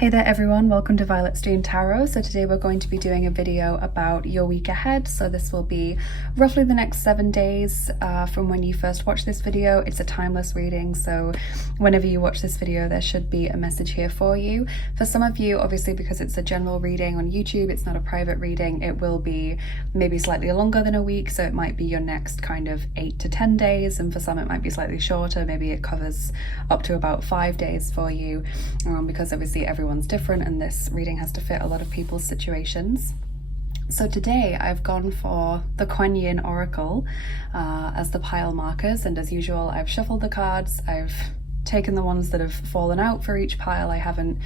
Hey there everyone, welcome to Violet's Dream Tarot. So today we're going to be doing a video about your week ahead. So this will be roughly the next 7 days from when you first watch this video. It's a timeless reading, so whenever you watch this video there should be a message here for you. For some of you, obviously because it's a general reading on YouTube, it's not a private reading, it will be maybe slightly longer than a week, so it might be your next kind of 8 to 10 days, and for some it might be slightly shorter, maybe it covers up to about 5 days for you, because obviously everyone's different and this reading has to fit a lot of people's situations. So today I've gone for the Kuan Yin Oracle as the pile markers, and as usual I've shuffled the cards. I've taken the ones that have fallen out for each pile. I haven't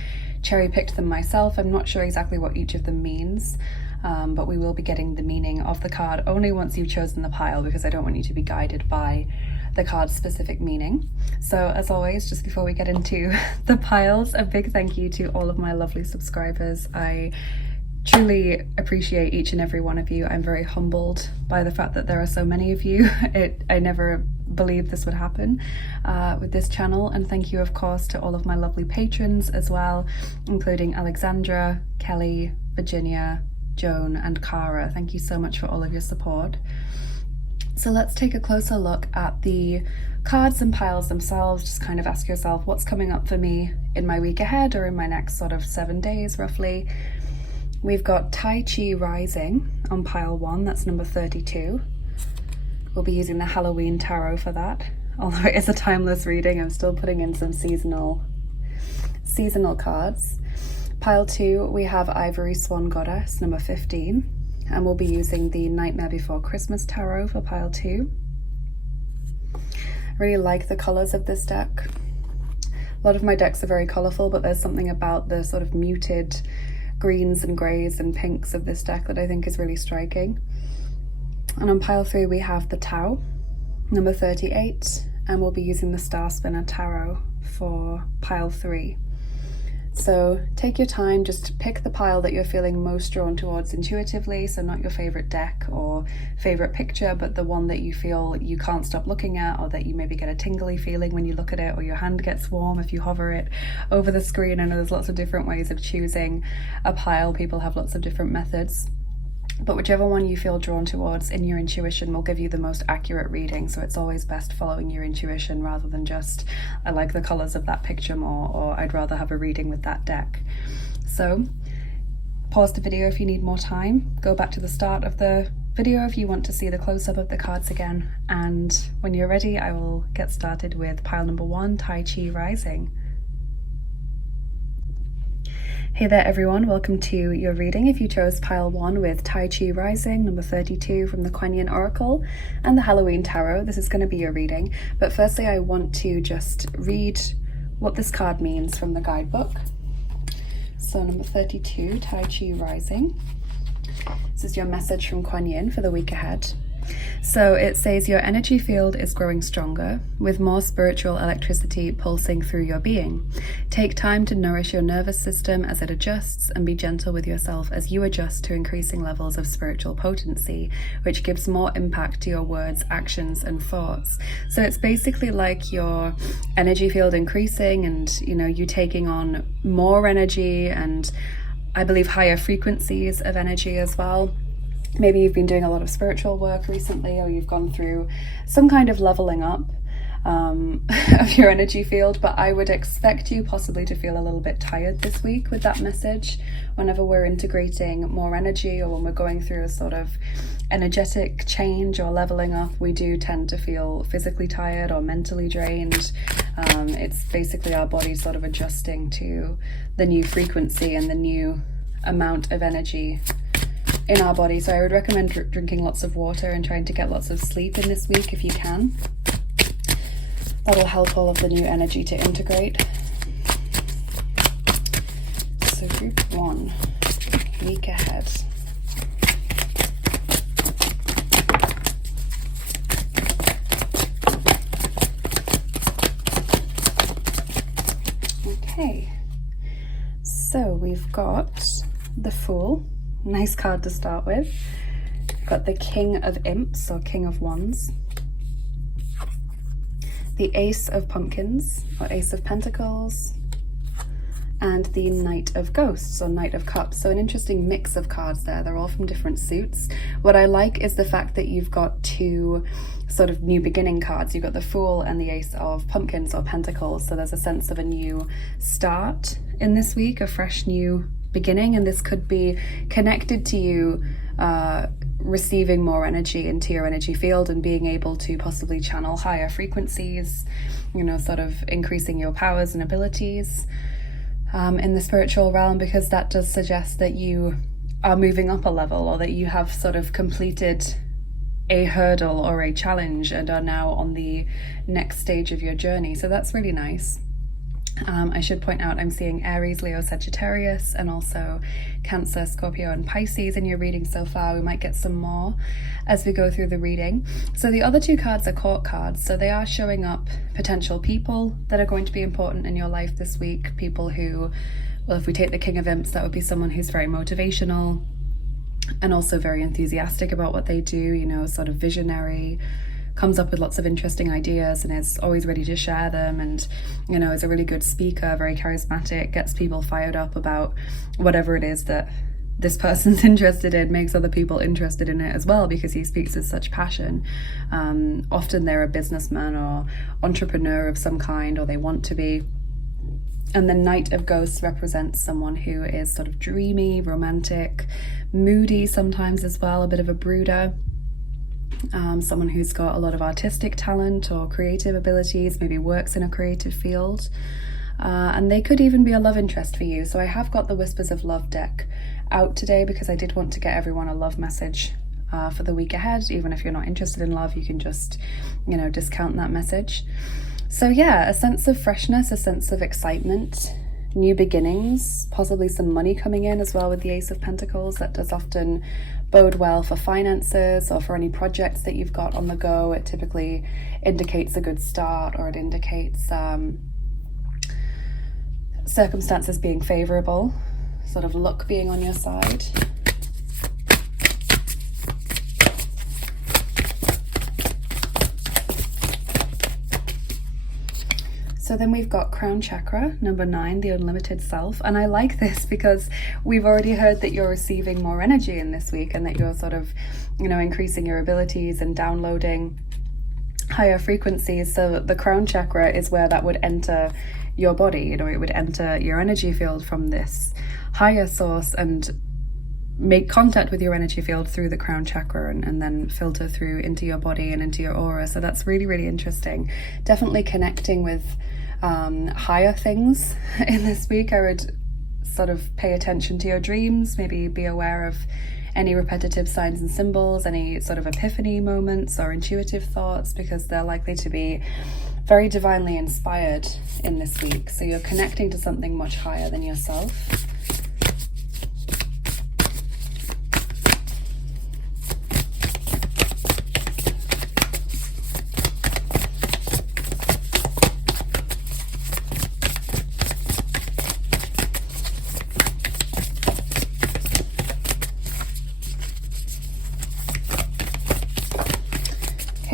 cherry picked them myself. I'm not sure exactly what each of them means, but we will be getting the meaning of the card only once you've chosen the pile, because I don't want you to be guided by the card's specific meaning. So as always, just before we get into the piles, a big thank you to all of my lovely subscribers. I truly appreciate each and every one of you. I'm very humbled by the fact that there are so many of you. I never believed this would happen with this channel. And thank you of course to all of my lovely patrons as well, including Alexandra, Kelly, Virginia, Joan and Cara. Thank you so much for all of your support. So let's take a closer look at the cards and piles themselves. Just kind of ask yourself, what's coming up for me in my week ahead or in my next sort of 7 days roughly. We've got Tai Chi Rising on pile 1, that's number 32. We'll be using the Halloween tarot for that. Although it is a timeless reading, I'm still putting in some seasonal cards. Pile 2, we have Ivory Swan Goddess, number 15. And we'll be using the Nightmare Before Christmas tarot for pile 2. I really like the colours of this deck. A lot of my decks are very colourful, but there's something about the sort of muted greens and greys and pinks of this deck that I think is really striking. And on pile 3 we have the Tau, number 38, and we'll be using the Star Spinner tarot for pile 3. So take your time, just pick the pile that you're feeling most drawn towards intuitively, so not your favorite deck or favorite picture, but the one that you feel you can't stop looking at, or that you maybe get a tingly feeling when you look at it, or your hand gets warm if you hover it over the screen. I know there's lots of different ways of choosing a pile, people have lots of different methods. But whichever one you feel drawn towards in your intuition will give you the most accurate reading. So it's always best following your intuition rather than just, I like the colours of that picture more, or I'd rather have a reading with that deck. So pause the video if you need more time. Go back to the start of the video if you want to see the close-up of the cards again. And when you're ready, I will get started with pile number 1, Tai Chi Rising. Hey there everyone, welcome to your reading. If you chose pile 1 with Tai Chi Rising, number 32 from the Kuan Yin Oracle and the Halloween Tarot, this is going to be your reading. But firstly I want to just read what this card means from the guidebook. So number 32, Tai Chi Rising. This is your message from Kuan Yin for the week ahead. So it says your energy field is growing stronger, with more spiritual electricity pulsing through your being. Take time to nourish your nervous system as it adjusts, and be gentle with yourself as you adjust to increasing levels of spiritual potency, which gives more impact to your words, actions, and thoughts. So it's basically like your energy field increasing and, you know, you taking on more energy and I believe higher frequencies of energy as well. Maybe you've been doing a lot of spiritual work recently, or you've gone through some kind of leveling up of your energy field, but I would expect you possibly to feel a little bit tired this week with that message. Whenever we're integrating more energy, or when we're going through a sort of energetic change or leveling up, we do tend to feel physically tired or mentally drained. It's basically our body sort of adjusting to the new frequency and the new amount of energy in our body. So I would recommend drinking lots of water and trying to get lots of sleep in this week if you can. That'll help all of the new energy to integrate. So group 1, week ahead. Okay, so we've got the Fool. Nice card to start with. We've got the King of Imps, or King of Wands. The Ace of Pumpkins, or Ace of Pentacles. and the Knight of Ghosts, or Knight of Cups. So an interesting mix of cards there. They're all from different suits. What I like is the fact that you've got two sort of new beginning cards. You've got the Fool and the Ace of Pumpkins or Pentacles. So there's a sense of a new start in this week, a fresh new beginning, and this could be connected to you receiving more energy into your energy field and being able to possibly channel higher frequencies, you know, sort of increasing your powers and abilities in the spiritual realm, because that does suggest that you are moving up a level, or that you have sort of completed a hurdle or a challenge and are now on the next stage of your journey. So that's really nice. I should point out I'm seeing Aries, Leo, Sagittarius, and also Cancer, Scorpio, and Pisces in your reading so far. We might get some more as we go through the reading. So the other two cards are court cards. So they are showing up potential people that are going to be important in your life this week. People who, well, if we take the King of Imps, that would be someone who's very motivational and also very enthusiastic about what they do, you know, sort of visionary, comes up with lots of interesting ideas and is always ready to share them, and, you know, is a really good speaker, very charismatic, gets people fired up about whatever it is that this person's interested in, makes other people interested in it as well, because he speaks with such passion. Often they're a businessman or entrepreneur of some kind, or they want to be. And the Knight of Ghosts represents someone who is sort of dreamy, romantic, moody sometimes as well, a bit of a brooder. Someone who's got a lot of artistic talent or creative abilities, maybe works in a creative field. And they could even be a love interest for you. So I have got the Whispers of Love deck out today because I did want to get everyone a love message for the week ahead. Even if you're not interested in love, you can just, you know, discount that message. So yeah, a sense of freshness, a sense of excitement, new beginnings, possibly some money coming in as well with the Ace of Pentacles. That does often bode well for finances or for any projects that you've got on the go. It typically indicates a good start, or it indicates circumstances being favorable, sort of luck being on your side. So then we've got Crown Chakra, number 9, the Unlimited Self. And I like this because we've already heard that you're receiving more energy in this week, and that you're sort of, you know, increasing your abilities and downloading higher frequencies. So the Crown Chakra is where that would enter your body, you know, it would enter your energy field from this higher source and make contact with your energy field through the Crown Chakra, and then filter through into your body and into your aura. So that's really, really interesting. Definitely connecting with higher things in this week. I would sort of pay attention to your dreams, maybe be aware of any repetitive signs and symbols, any sort of epiphany moments or intuitive thoughts, because they're likely to be very divinely inspired in this week. So you're connecting to something much higher than yourself.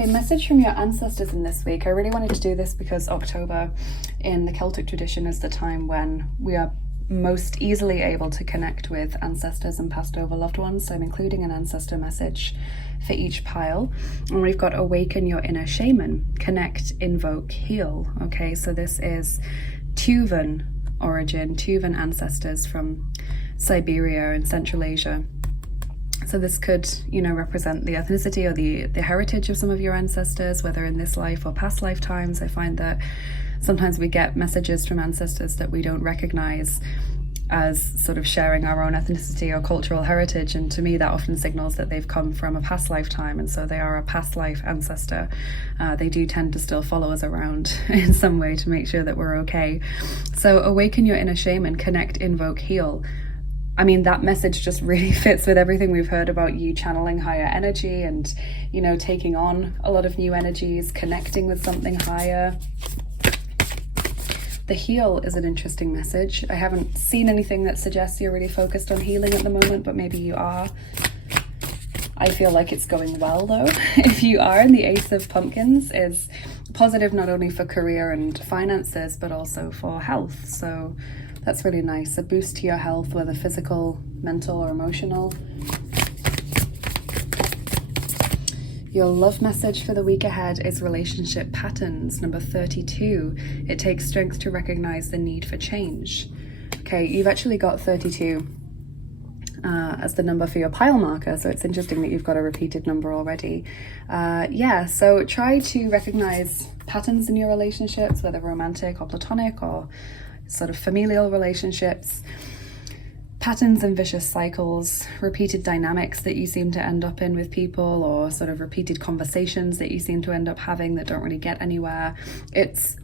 Message from your ancestors in this week. I really wanted to do this because October in the Celtic tradition is the time when we are most easily able to connect with ancestors and passed over loved ones. So I'm including an ancestor message for each pile. And we've got Awaken Your Inner Shaman, Connect, Invoke, Heal. Okay, so this is Tuvan origin, Tuvan ancestors from Siberia and Central Asia. So this could, you know, represent the ethnicity or the heritage of some of your ancestors, whether in this life or past lifetimes. I find that sometimes we get messages from ancestors that we don't recognize as sort of sharing our own ethnicity or cultural heritage, and to me that often signals that they've come from a past lifetime, and so they are a past life ancestor. They do tend to still follow us around in some way to make sure that we're okay. So Awaken Your Inner Shaman, Connect, Invoke, Heal. I mean, that message just really fits with everything we've heard about you channeling higher energy and, you know, taking on a lot of new energies, connecting with something higher. The heal is an interesting message. I haven't seen anything that suggests you're really focused on healing at the moment, but maybe you are. I feel like it's going well though. If you are, and the Ace of Pumpkins is positive not only for career and finances, but also for health. So That's really nice. A boost to your health, whether physical, mental, or emotional. Your love message for the week ahead is relationship patterns, number 32. It takes strength to recognize the need for change. Okay, you've actually got 32 as the number for your pile marker, so it's interesting that you've got a repeated number already. Yeah, so try to recognize patterns in your relationships, whether romantic or platonic or sort of familial relationships. Patterns and vicious cycles, repeated dynamics that you seem to end up in with people, or sort of repeated conversations that you seem to end up having that don't really get anywhere. It's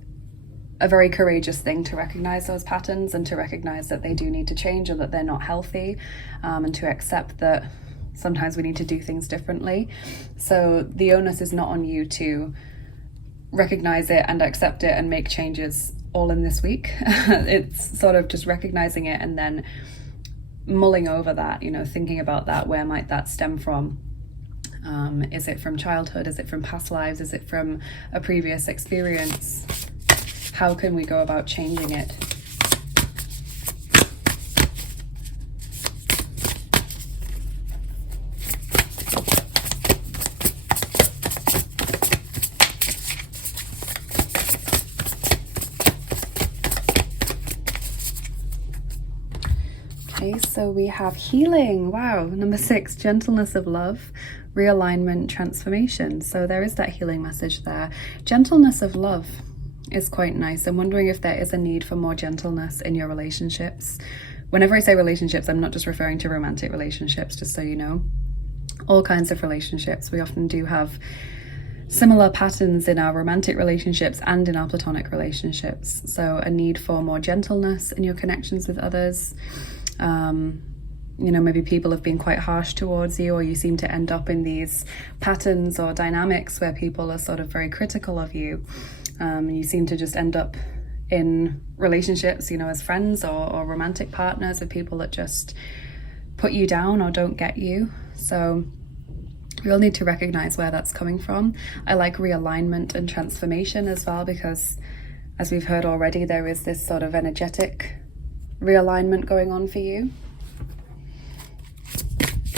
a very courageous thing to recognize those patterns and to recognize that they do need to change or that they're not healthy, and to accept that sometimes we need to do things differently. So the onus is not on you to recognize it and accept it and make changes all in this week. It's sort of just recognizing it and then mulling over that, you know, thinking about that. Where might that stem from? Is it from childhood? Is it from past lives? Is it from a previous experience? How can we go about changing it? Okay, so we have healing. Wow, number 6, gentleness of love, realignment, transformation. So there is that healing message there. Gentleness of love is quite nice. I'm wondering if there is a need for more gentleness in your relationships. Whenever I say relationships, I'm not just referring to romantic relationships, just so you know. All kinds of relationships. We often do have similar patterns in our romantic relationships and in our platonic relationships. So a need for more gentleness in your connections with others. You know, maybe people have been quite harsh towards you, or you seem to end up in these patterns or dynamics where people are sort of very critical of you. You seem to just end up in relationships, you know, as friends or romantic partners with people that just put you down or don't get you. So we'll need to recognize where that's coming from. I like realignment and transformation as well, because as we've heard already, there is this sort of energetic realignment going on for you.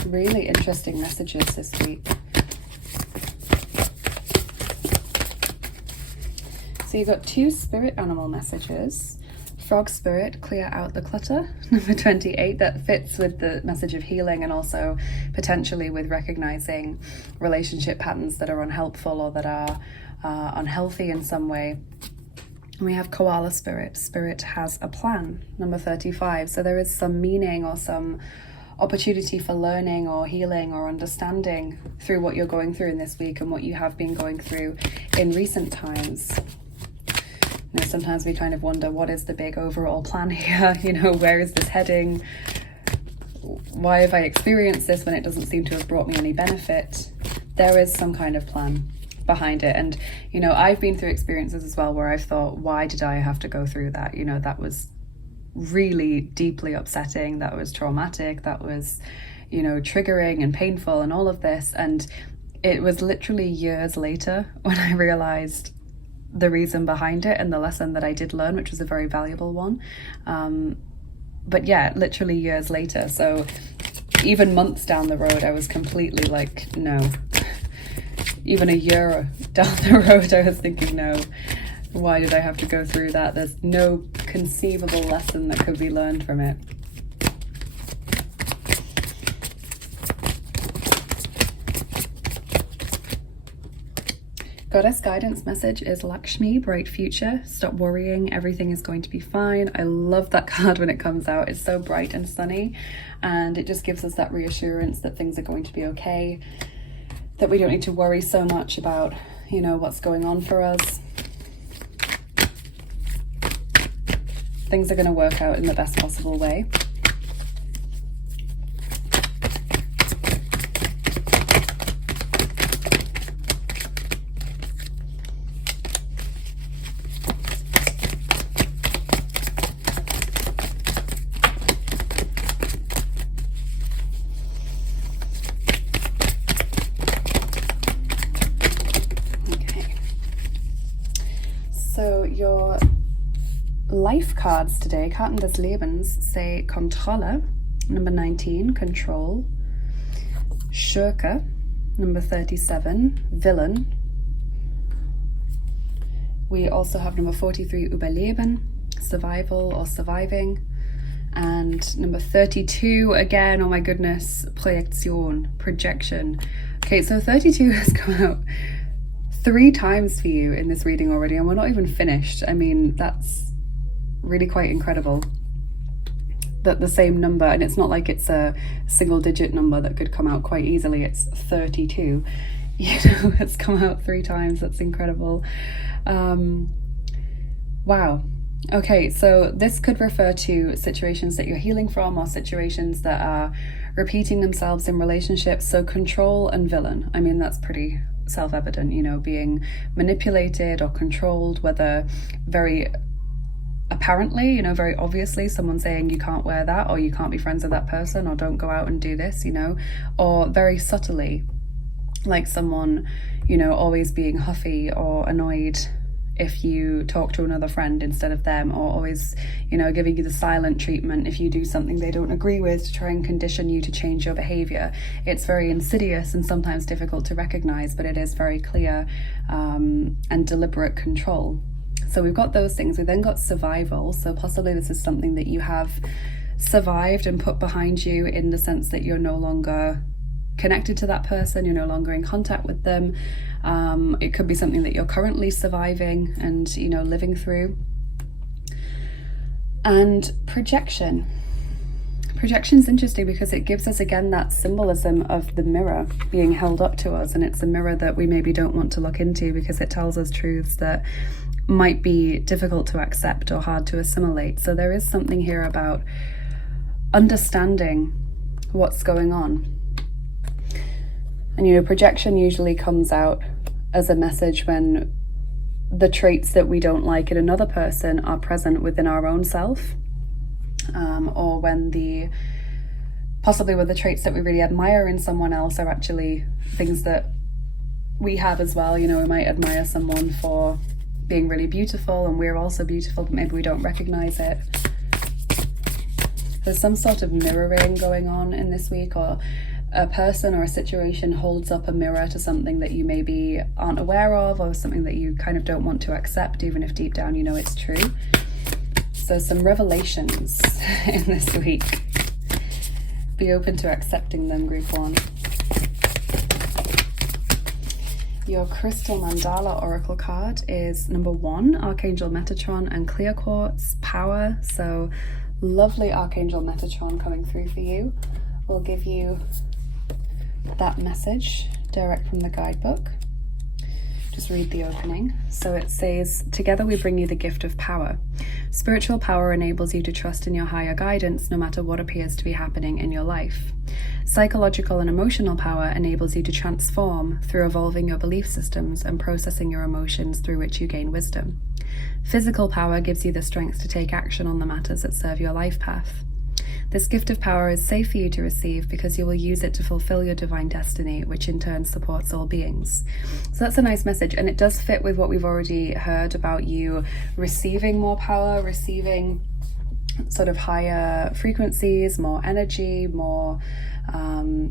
Really interesting messages this week. So you've got 2 spirit animal messages. Frog spirit, clear out the clutter, number 28. That fits with the message of healing, and also potentially with recognizing relationship patterns that are unhelpful or that are unhealthy in some way. And we have koala spirit. Spirit has a plan, number 35. So there is some meaning or some opportunity for learning or healing or understanding through what you're going through in this week and what you have been going through in recent times. You know, sometimes we kind of wonder, what is the big overall plan here? You know, where is this heading? Why have I experienced this when it doesn't seem to have brought me any benefit? There is some kind of plan behind it. And, you know, I've been through experiences as well where I've thought, why did I have to go through that? You know, that was really deeply upsetting. That was traumatic. That was, you know, triggering and painful and all of this. And it was literally years later when I realized the reason behind it and the lesson that I did learn, which was a very valuable one. But yeah, literally years later. So even months down the road, I was completely like, no. Even a year down the road, I was thinking, no, why did I have to go through that? There's no conceivable lesson that could be learned from it. Goddess guidance message is Lakshmi, bright future. Stop worrying, everything is going to be fine. I love that card when it comes out. It's so bright and sunny, and it just gives us that reassurance that things are going to be okay, that we don't need to worry so much about, you know, what's going on for us. Things are going to work out in the best possible way. life cards today, Karten des Lebens, say Kontrolle, number 19, control, Schurke, number 37, villain. We also have number 43, Überleben, survival or surviving. And number 32, again, oh my goodness, Projektion, projection. Okay, so 32 has come out 3 times for you in this reading already, and we're not even finished. I mean, that's really quite incredible that the same number, and it's not like it's a single digit number that could come out quite easily, it's 32. You know, it's come out 3 times. That's incredible. Wow. Okay, so this could refer to situations that you're healing from, or situations that are repeating themselves in relationships. So control and villain, I mean, that's pretty self-evident, you know, being manipulated or controlled, whether very apparently, you know, very obviously someone saying you can't wear that, or you can't be friends with that person, or don't go out and do this, you know, or very subtly, like someone, you know, always being huffy or annoyed if you talk to another friend instead of them, or always, you know, giving you the silent treatment if you do something they don't agree with, to try and condition you to change your behavior. It's very insidious and sometimes difficult to recognize, but it is very clear and deliberate control. So we've got those things. We then got survival. So possibly this is something that you have survived and put behind you, in the sense that you're no longer connected to that person, you're no longer in contact with them. It could be something that you're currently surviving and, you know, living through. And projection. Projection's interesting because it gives us again that symbolism of the mirror being held up to us, and it's a mirror that we maybe don't want to look into because it tells us truths that might be difficult to accept or hard to assimilate. So there is something here about understanding what's going on. And, you know, projection usually comes out as a message when the traits that we don't like in another person are present within our own self, or when possibly the traits that we really admire in someone else are actually things that we have as well. You know, we might admire someone for being really beautiful, and we're also beautiful, but maybe we don't recognize it. There's some sort of mirroring going on in this week, or a person or a situation holds up a mirror to something that you maybe aren't aware of, or something that you kind of don't want to accept, even if deep down you know it's true. So some revelations in this week. Be open to accepting them, Group 1. Your crystal mandala oracle card is number 1, Archangel Metatron and clear quartz power. So lovely Archangel Metatron coming through for you. We'll give you that message direct from the guidebook. Just read the opening. So it says, together we bring you the gift of power. Spiritual power enables you to trust in your higher guidance no matter what appears to be happening in your life. Psychological and emotional power enables you to transform through evolving your belief systems and processing your emotions, through which you gain wisdom. Physical power gives you the strength to take action on the matters that serve your life path. This gift of power is safe for you to receive because you will use it to fulfill your divine destiny, which in turn supports all beings. So that's a nice message, and it does fit with what we've already heard about you receiving more power, receiving sort of higher frequencies, more energy, more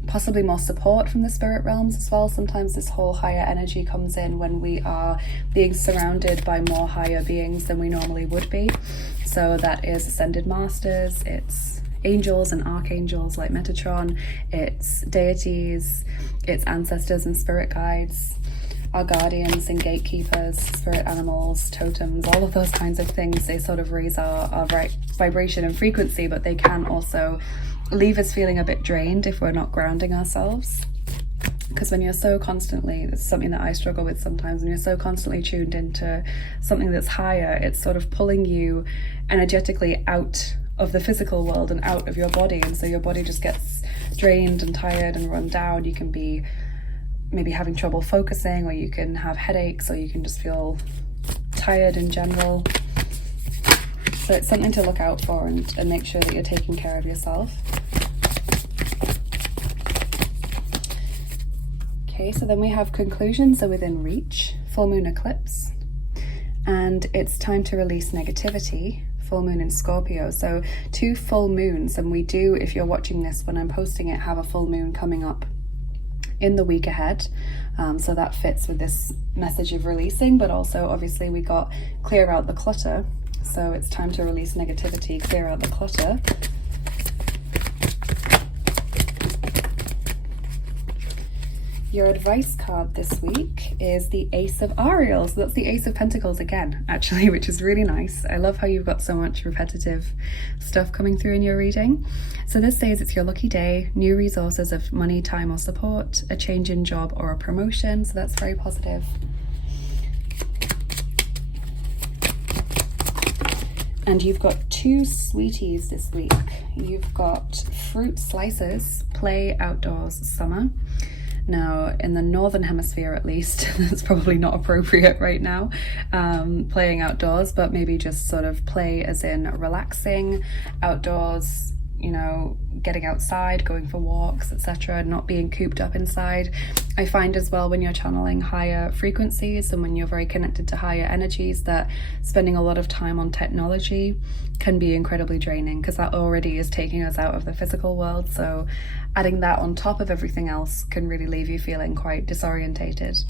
possibly more support from the spirit realms as well. Sometimes this whole higher energy comes in when we are being surrounded by more higher beings than we normally would be. So that is ascended masters, it's angels and archangels like Metatron, it's deities, it's ancestors and spirit guides, our guardians and gatekeepers, spirit animals, totems, all of those kinds of things. They sort of raise our vibration and frequency, but they can also leave us feeling a bit drained if we're not grounding ourselves. Because when you're so constantly, it's something that I struggle with sometimes, when you're so constantly tuned into something that's higher, it's sort of pulling you energetically out of the physical world and out of your body, and so your body just gets drained and tired and run down. You can be maybe having trouble focusing, or you can have headaches, or you can just feel tired in general. So it's something to look out for and make sure that you're taking care of yourself. Okay, so then we have conclusions are within reach, full moon eclipse, and it's time to release negativity full moon in Scorpio. So 2 full moons, and we do, if you're watching this when I'm posting it, have a full moon coming up in the week ahead. So that fits with this message of releasing, but also obviously we got clear out the clutter. So it's time to release negativity, clear out the clutter. Your advice card this week is the Ace of Ariel. So that's the Ace of Pentacles again, actually, which is really nice. I love how you've got so much repetitive stuff coming through in your reading. So this says it's your lucky day, new resources of money, time or support, a change in job or a promotion. So that's very positive. And you've got 2 sweeties this week. You've got fruit slices, play outdoors, summer. Now, in the northern hemisphere at least, that's probably not appropriate right now, playing outdoors, but maybe just sort of play as in relaxing outdoors, you know, getting outside, going for walks, etc., not being cooped up inside. I find as well when you're channeling higher frequencies and when you're very connected to higher energies that spending a lot of time on technology can be incredibly draining, because that already is taking us out of the physical world. So adding that on top of everything else can really leave you feeling quite disorientated.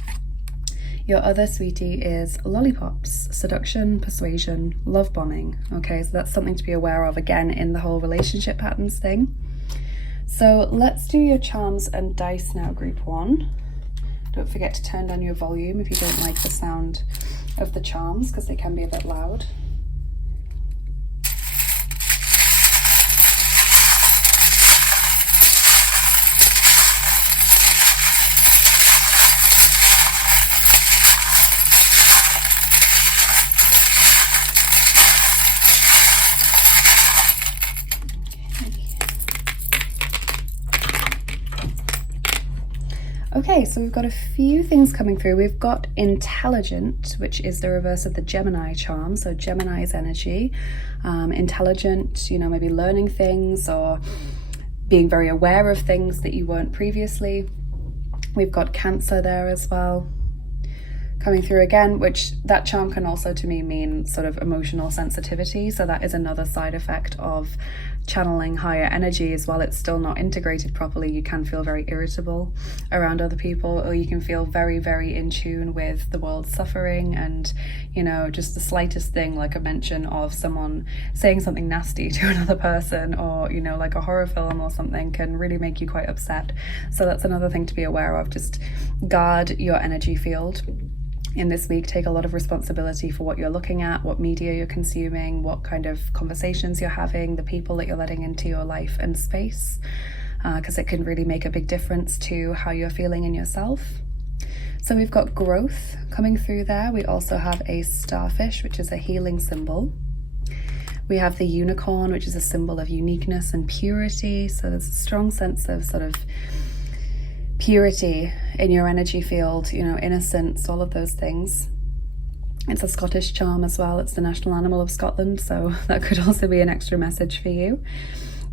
Your other sweetie is lollipops, seduction, persuasion, love bombing. Okay, so that's something to be aware of again in the whole relationship patterns thing. So let's do your charms and dice now, group 1. Don't forget to turn down your volume if you don't like the sound of the charms, because they can be a bit loud. Okay, so we've got a few things coming through. We've got intelligent, which is the reverse of the Gemini charm. So Gemini's energy, intelligent, you know, maybe learning things or being very aware of things that you weren't previously. We've got Cancer there as well, coming through again, which that charm can also to me mean sort of emotional sensitivity. So that is another side effect of channeling higher energies. While it's still not integrated properly, you can feel very irritable around other people, or you can feel very, very in tune with the world's suffering, and you know, just the slightest thing like a mention of someone saying something nasty to another person, or you know, like a horror film or something, can really make you quite upset. So that's another thing to be aware of. Just guard your energy field in this week. Take a lot of responsibility for what you're looking at, what media you're consuming, what kind of conversations you're having, the people that you're letting into your life and space, because it can really make a big difference to how you're feeling in yourself. So we've got growth coming through there. We also have a starfish, which is a healing symbol. We have the unicorn, which is a symbol of uniqueness and purity. So there's a strong sense of sort of purity in your energy field, you know, innocence, all of those things. It's a Scottish charm as well. It's the national animal of Scotland, so that could also be an extra message for you.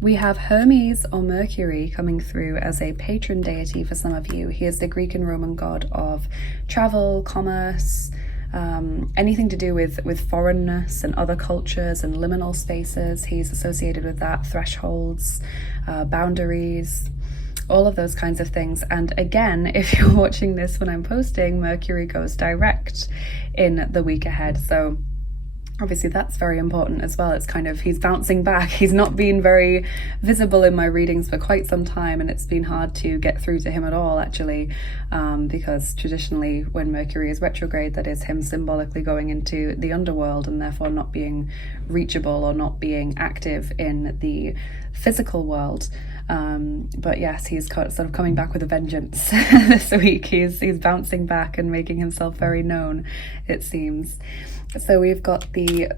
We have Hermes or Mercury coming through as a patron deity for some of you. He is the Greek and Roman god of travel, commerce, anything to do with foreignness and other cultures and liminal spaces. He's associated with that, thresholds, boundaries, all of those kinds of things. And again, if you're watching this when I'm posting, Mercury goes direct in the week ahead. So obviously that's very important as well. It's kind of, he's bouncing back. He's not been very visible in my readings for quite some time, and it's been hard to get through to him at all, actually, because traditionally when Mercury is retrograde, that is him symbolically going into the underworld and therefore not being reachable or not being active in the physical world. But yes, he's sort of coming back with a vengeance this week. He's bouncing back and making himself very known, it seems. So we've got the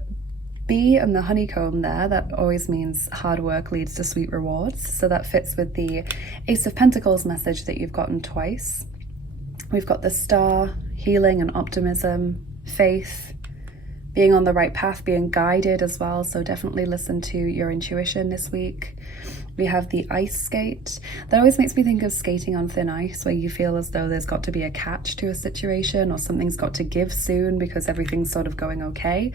bee and the honeycomb there. That always means hard work leads to sweet rewards. So that fits with the Ace of Pentacles message that you've gotten twice. We've got the star, healing and optimism, faith, being on the right path, being guided as well. So definitely listen to your intuition this week. We have the ice skate. That always makes me think of skating on thin ice, where you feel as though there's got to be a catch to a situation, or something's got to give soon because everything's sort of going okay.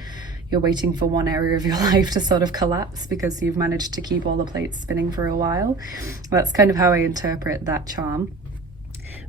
You're waiting for one area of your life to sort of collapse because you've managed to keep all the plates spinning for a while. That's kind of how I interpret that charm.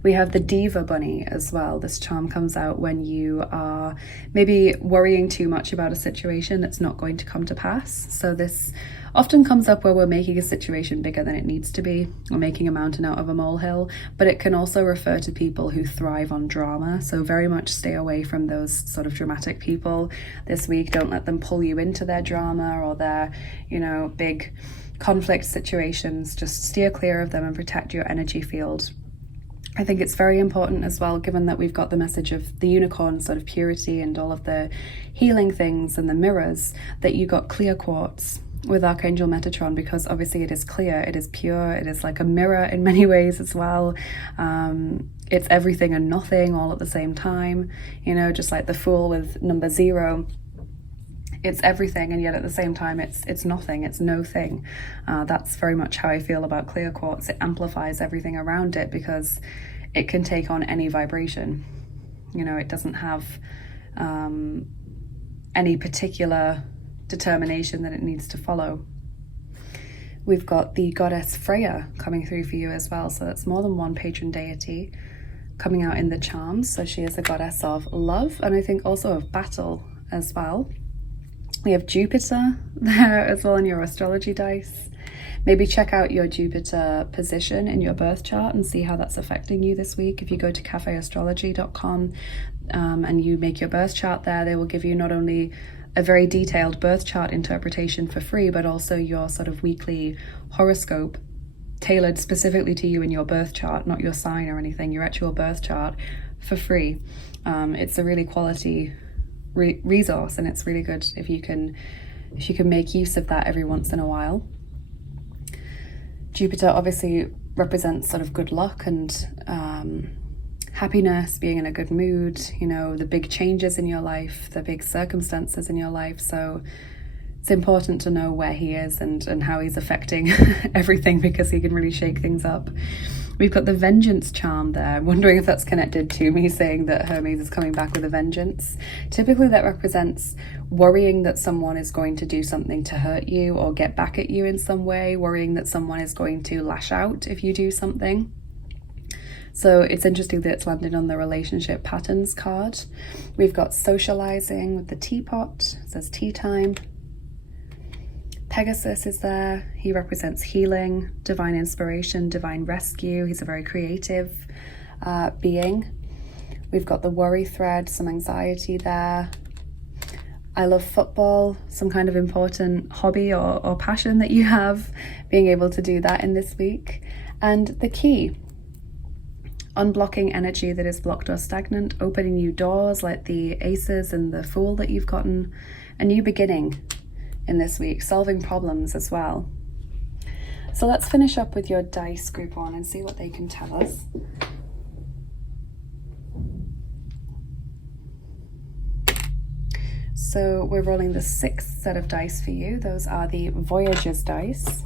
We have the Diva Bunny as well. This charm comes out when you are maybe worrying too much about a situation that's not going to come to pass. So this often comes up where we're making a situation bigger than it needs to be. We're making a mountain out of a molehill, but it can also refer to people who thrive on drama. So very much stay away from those sort of dramatic people this week. Don't let them pull you into their drama or their, big conflict situations. Just steer clear of them and protect your energy field. I think it's very important as well, given that we've got the message of the unicorn, sort of purity and all of the healing things and the mirrors, that you got clear quartz with Archangel Metatron, because obviously it is clear, it is pure, it is like a mirror in many ways as well. It's everything and nothing all at the same time, just like the Fool with number 0. It's everything, and yet at the same time it's nothing, it's no thing. That's very much how I feel about clear quartz. It amplifies everything around it because it can take on any vibration. It doesn't have any particular determination that it needs to follow. We've got the goddess Freya coming through for you as well, so that's more than one patron deity coming out in the charms. So she is a goddess of love, and I think also of battle as well. We have Jupiter there as well on your astrology dice. Maybe check out your Jupiter position in your birth chart and see how that's affecting you this week. If you go to cafeastrology.com and you make your birth chart there, they will give you not only a very detailed birth chart interpretation for free, but also your sort of weekly horoscope tailored specifically to you in your birth chart, not your sign or anything, your actual birth chart for free. It's a really quality resource, and it's really good if you can make use of that every once in a while. Jupiter obviously represents sort of good luck and happiness, being in a good mood, the big changes in your life, the big circumstances in your life. So it's important to know where he is and how he's affecting everything, because he can really shake things up. We've got the vengeance charm there. I'm wondering if that's connected to me saying that Hermes is coming back with a vengeance. Typically that represents worrying that someone is going to do something to hurt you or get back at you in some way, worrying that someone is going to lash out if you do something. So it's interesting that it's landed on the relationship patterns card. We've got socializing with the teapot. It says tea time. Pegasus is there. He represents healing, divine inspiration, divine rescue. He's a very creative being. We've got the worry thread, some anxiety there. I love football, some kind of important hobby or passion that you have, being able to do that in this week. And the key, unblocking energy that is blocked or stagnant, opening new doors like the aces and the Fool that you've gotten, a new beginning in this week, solving problems as well. So let's finish up with your dice, group 1, and see what they can tell us. So we're rolling the 6th set of dice for you. Those are the Voyager's dice.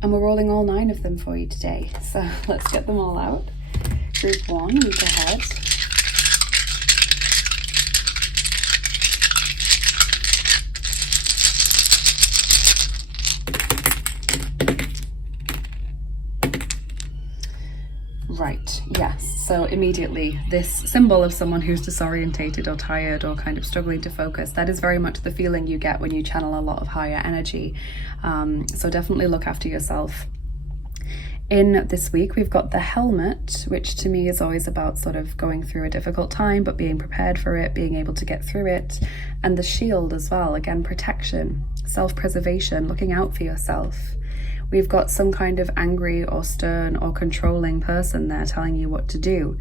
And we're rolling all 9 of them for you today. So let's get them all out. Group 1, week ahead. Right, yes. So immediately, this symbol of someone who's disorientated or tired or kind of struggling to focus, that is very much the feeling you get when you channel a lot of higher energy. So definitely look after yourself. In this week, we've got the Helmet, which to me is always about sort of going through a difficult time, but being prepared for it, being able to get through it. And the Shield as well, again, protection, self-preservation, looking out for yourself. We've got some kind of angry or stern or controlling person there telling you what to do.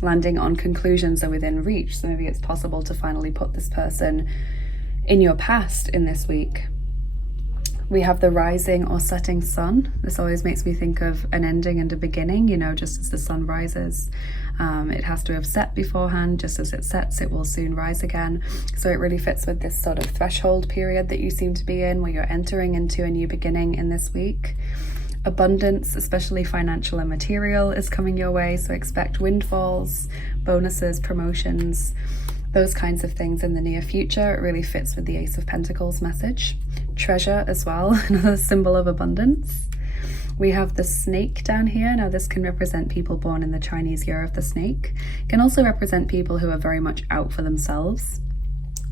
Landing on conclusions are within reach, so maybe it's possible to finally put this person in your past in this week. We have the rising or setting sun. This always makes me think of an ending and a beginning, you know, just as the sun rises. It has to have set beforehand. Just as it sets, it will soon rise again. So it really fits with this sort of threshold period that you seem to be in, where you're entering into a new beginning in this week. Abundance, especially financial and material, is coming your way. So expect windfalls, bonuses, promotions, those kinds of things in the near future. It really fits with the Ace of Pentacles message. Treasure as well, another symbol of abundance. We have the snake down here. Now this can represent people born in the Chinese year of the snake. It can also represent people who are very much out for themselves.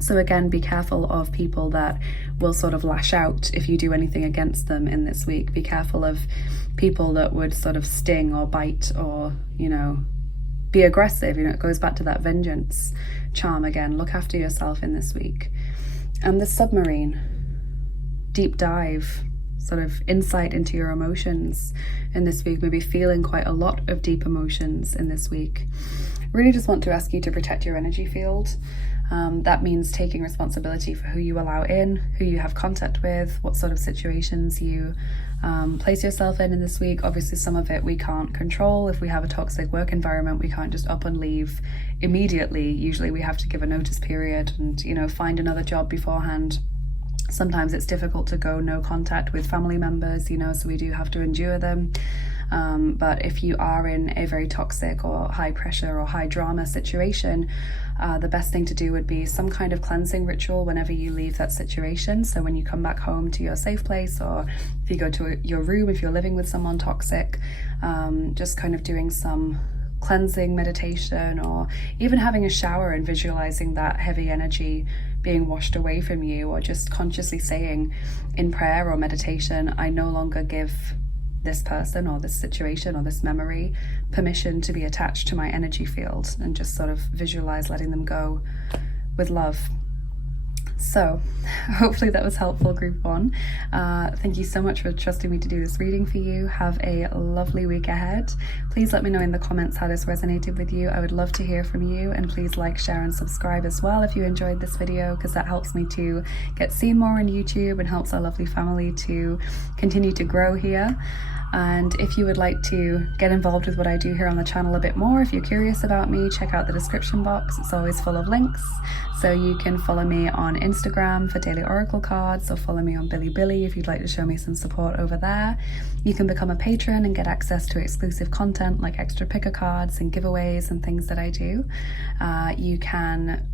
So again, be careful of people that will sort of lash out if you do anything against them in this week. Be careful of people that would sort of sting or bite or, you know, be aggressive. You know, it goes back to that vengeance charm again. Look after yourself in this week. And the submarine, deep dive, sort of insight into your emotions in this week. Maybe feeling quite a lot of deep emotions in this week. Really just want to ask you to protect your energy field. That means taking responsibility for who you allow in, who you have contact with, what sort of situations you place yourself in this week. Obviously, some of it we can't control. If we have a toxic work environment, we can't just up and leave immediately. Usually we have to give a notice period and, you know, find another job beforehand. Sometimes it's difficult to go no contact with family members, you know, so we do have to endure them. But if you are in a very toxic or high pressure or high drama situation, the best thing to do would be some kind of cleansing ritual whenever you leave that situation. So when you come back home to your safe place, or if you go to your room, if you're living with someone toxic, just kind of doing some cleansing meditation, or even having a shower and visualizing that heavy energy being washed away from you, or just consciously saying in prayer or meditation, I no longer give this person or this situation or this memory permission to be attached to my energy field, and just sort of visualize letting them go with love. So hopefully that was helpful, group 1. Thank you so much for trusting me to do this reading for you. Have a lovely week ahead. Please let me know in the comments how this resonated with you. I would love to hear from you, and please like, share and subscribe as well if you enjoyed this video, because that helps me to get seen more on YouTube and helps our lovely family to continue to grow here. And if you would like to get involved with what I do here on the channel a bit more, if you're curious about me, check out the description box. It's always full of links. So you can follow me on Instagram for daily oracle cards, or follow me on Bilibili if you'd like to show me some support over there. You can become a patron and get access to exclusive content like extra picker cards and giveaways and things that I do. You can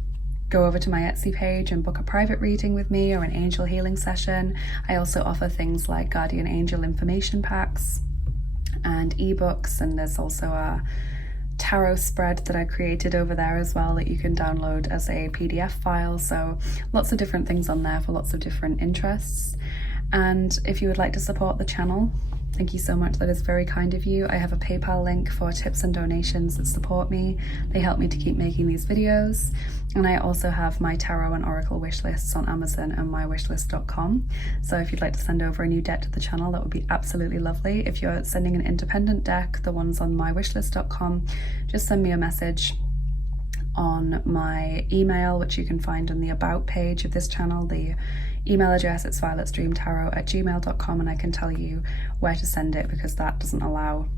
go over to my Etsy page and book a private reading with me, or an angel healing session. I also offer things like guardian angel information packs and ebooks, and there's also a tarot spread that I created over there as well that you can download as a PDF file. So lots of different things on there for lots of different interests. And if you would like to support the channel, thank you so much. That is very kind of you. I have a PayPal link for tips and donations that support me. They help me to keep making these videos. And I also have my tarot and oracle wish lists on Amazon and mywishlist.com. So if you'd like to send over a new deck to the channel, that would be absolutely lovely. If you're sending an independent deck, the ones on mywishlist.com, just send me a message on my email, which you can find on the about page of this channel. The email address, it's violetsdreamtarot@gmail.com, and I can tell you where to send it, because that doesn't allow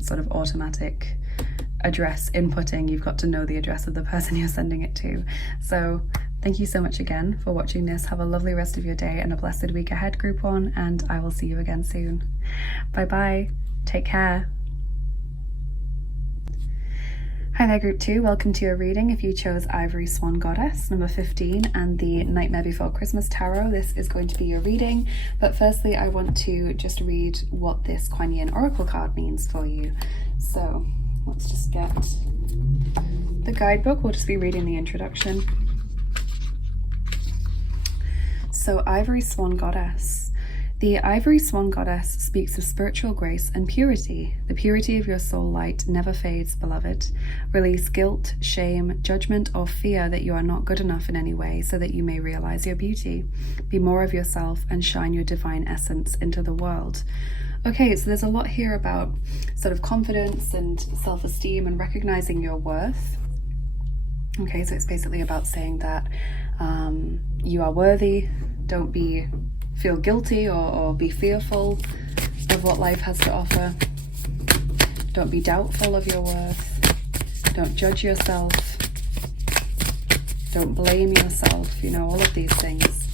sort of automatic address inputting. You've got to know the address of the person you're sending it to. So thank you so much again for watching this. Have a lovely rest of your day and a blessed week ahead, group 1, and I will see you again soon. Bye bye. Take care. Hi there, group 2. Welcome to your reading. If you chose Ivory, Swan Goddess, number 15, and the Nightmare Before Christmas Tarot, this is going to be your reading. But firstly, I want to just read what this Kuan Yin Oracle card means for you. So let's just get the guidebook. We'll just be reading the introduction. So Ivory, Swan Goddess. The Ivory Swan Goddess speaks of spiritual grace and purity. The purity of your soul light never fades, beloved. Release guilt, shame, judgment, or fear that you are not good enough in any way, so that you may realize your beauty. Be more of yourself and shine your divine essence into the world. Okay, so there's a lot here about sort of confidence and self-esteem and recognizing your worth. Okay, so it's basically about saying that you are worthy. Don't be feel guilty or be fearful of what life has to offer. Don't be doubtful of your worth. Don't judge yourself. Don't blame yourself, you know, all of these things.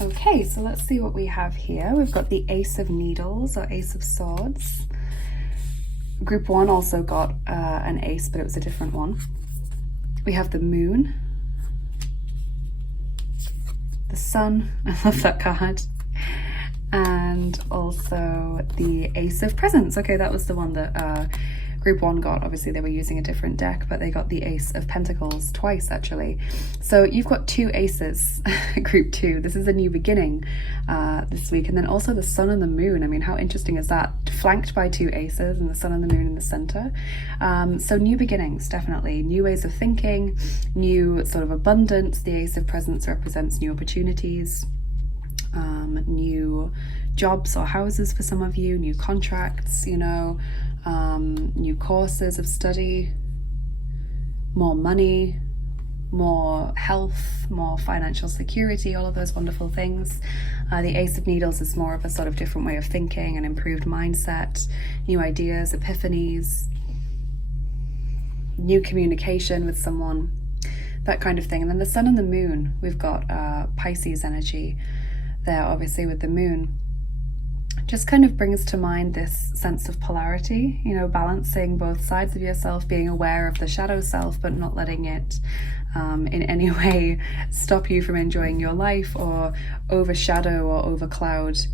Okay, so let's see what we have here. We've got the Ace of Needles or Ace of Swords. Group 1 also got an ace, but it was a different one. We have the Moon, the Sun, I love that card, and also the Ace of Presents. Okay, that was the one that Group 1 got. Obviously they were using a different deck, but they got the Ace of Pentacles twice actually. So you've got 2 aces, Group 2. This is a new beginning this week. And then also the Sun and the Moon. I mean, how interesting is that? Flanked by 2 aces and the Sun and the Moon in the center. So new beginnings, definitely. New ways of thinking, new sort of abundance. The Ace of Presents represents new opportunities, new jobs or houses for some of you, new contracts, you know, new courses of study, more money, more health, more financial security, all of those wonderful things. The Ace of Needles is more of a sort of different way of thinking, an improved mindset, new ideas, epiphanies, new communication with someone, that kind of thing. And then the Sun and the Moon, we've got Pisces energy there, obviously, with the Moon. Just kind of brings to mind this sense of polarity, you know, balancing both sides of yourself, being aware of the shadow self, but not letting it in any way stop you from enjoying your life or overshadow or overcloud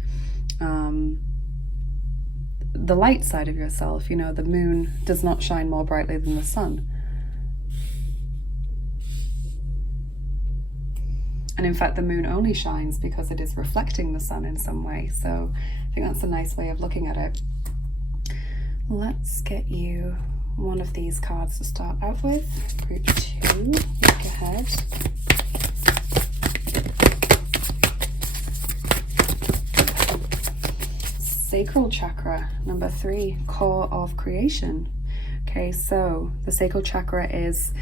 the light side of yourself. You know, the Moon does not shine more brightly than the Sun. And in fact, the Moon only shines because it is reflecting the Sun in some way. So I think that's a nice way of looking at it. Let's get you one of these cards to start out with. Group 2, look ahead. Sacral chakra, number 3, core of creation. Okay, so the sacral chakra is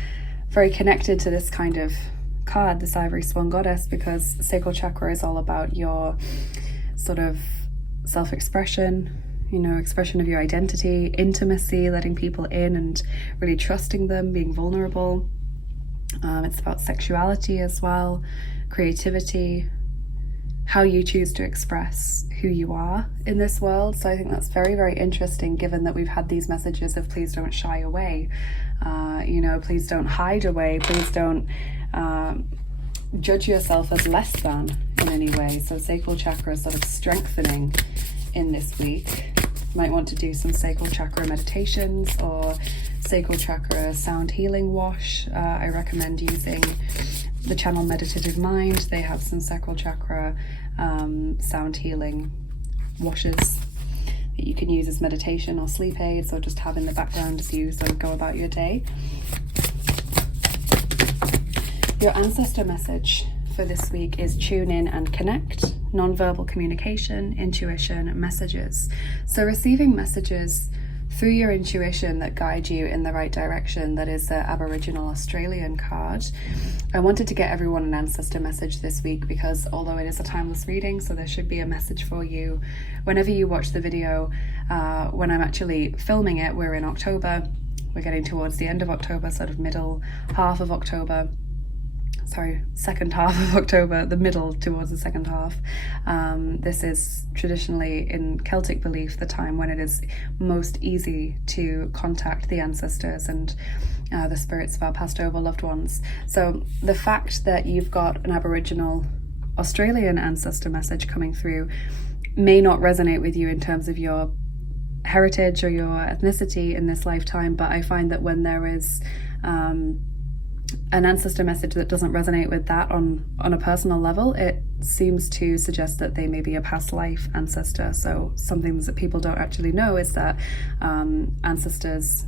very connected to this kind of card, this Ivory Swan goddess, because sacral chakra is all about your sort of self-expression, you know, expression of your identity, intimacy, letting people in and really trusting them, being vulnerable. It's about sexuality as well, creativity, how you choose to express who you are in this world. So I think that's very, very interesting, given that we've had these messages of please don't shy away, you know, please don't hide away, please don't judge yourself as less than in any way. So sacral chakra is sort of strengthening in this week. You might want to do some sacral chakra meditations or sacral chakra sound healing wash. I recommend using the channel Meditative Mind. They have some sacral chakra sound healing washes that you can use as meditation or sleep aids, or just have in the background as you sort of go about your day. Your ancestor message for this week is tune in and connect, non-verbal communication, intuition, messages. So receiving messages through your intuition that guide you in the right direction. That is the Aboriginal Australian card. I wanted to get everyone an ancestor message this week because although it is a timeless reading, so there should be a message for you whenever you watch the video. When I'm actually filming it, we're in October. We're getting towards the end of October, sort of middle half of October. Sorry, second half of October, the middle towards the second half. This is traditionally, in Celtic belief, the time when it is most easy to contact the ancestors and the spirits of our passed over loved ones. So the fact that you've got an Aboriginal Australian ancestor message coming through may not resonate with you in terms of your heritage or your ethnicity in this lifetime, but I find that when there is an ancestor message that doesn't resonate with that on a personal level, it seems to suggest that they may be a past life ancestor. So some things that people don't actually know is that ancestors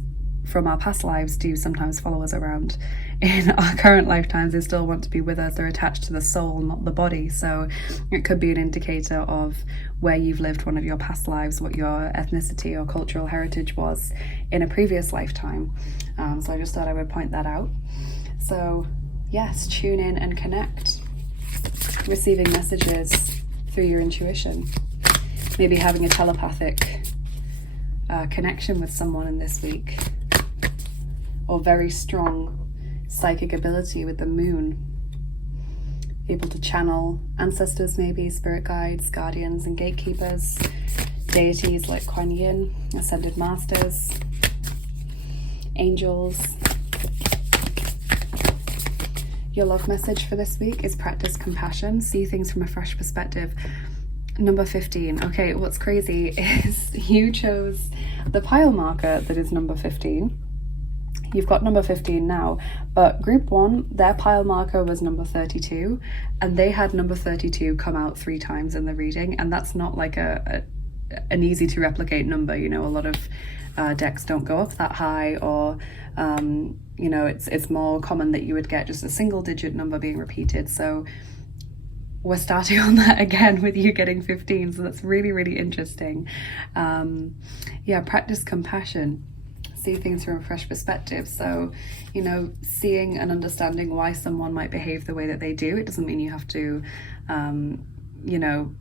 from our past lives do sometimes follow us around. In our current lifetimes, they still want to be with us. They're attached to the soul, not the body. So it could be an indicator of where you've lived one of your past lives, what your ethnicity or cultural heritage was in a previous lifetime. So I just thought I would point that out. So yes, tune in and connect. Receiving messages through your intuition. Maybe having a telepathic connection with someone in this week. Or very strong psychic ability with the moon. Able to channel ancestors, maybe spirit guides, guardians and gatekeepers, deities like Kuan Yin, ascended masters, angels. Your love message for this week is practice compassion, see things from a fresh perspective. Number 15. Okay, what's crazy is you chose the pile marker that is number 15. You've got number 15 now, but group 1, their pile marker was number 32, and they had number 32 come out 3 times in the reading, and that's not like an easy to replicate number. You know, a lot of decks don't go up that high, or you know, it's more common that you would get just a single digit number being repeated. So we're starting on that again with you getting 15, so that's really, really interesting. Yeah, practice compassion. See things from a fresh perspective. So, you know, seeing and understanding why someone might behave the way that they do. It doesn't mean you have to, you know,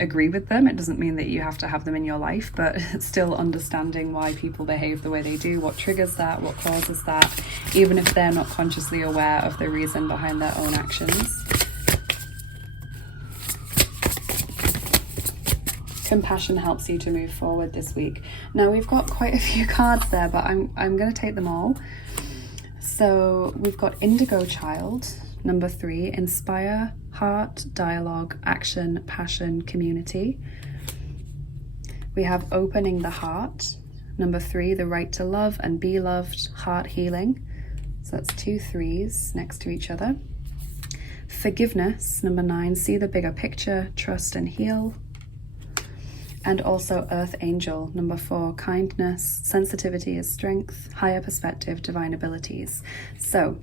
agree with them. It doesn't mean that you have to have them in your life, but still understanding why people behave the way they do, what triggers that, what causes that, even if they're not consciously aware of the reason behind their own actions. Compassion helps you to move forward this week. Now we've got quite a few cards there, but I'm going to take them all. So we've got Indigo Child, number 3, inspire, heart, dialogue, action, passion, community. We have opening the heart, number 3, the right to love and be loved, heart healing. So that's 2 3s next to each other. Forgiveness, number 9, see the bigger picture, trust and heal. And also Earth Angel, number 4, kindness, sensitivity is strength, higher perspective, divine abilities. So,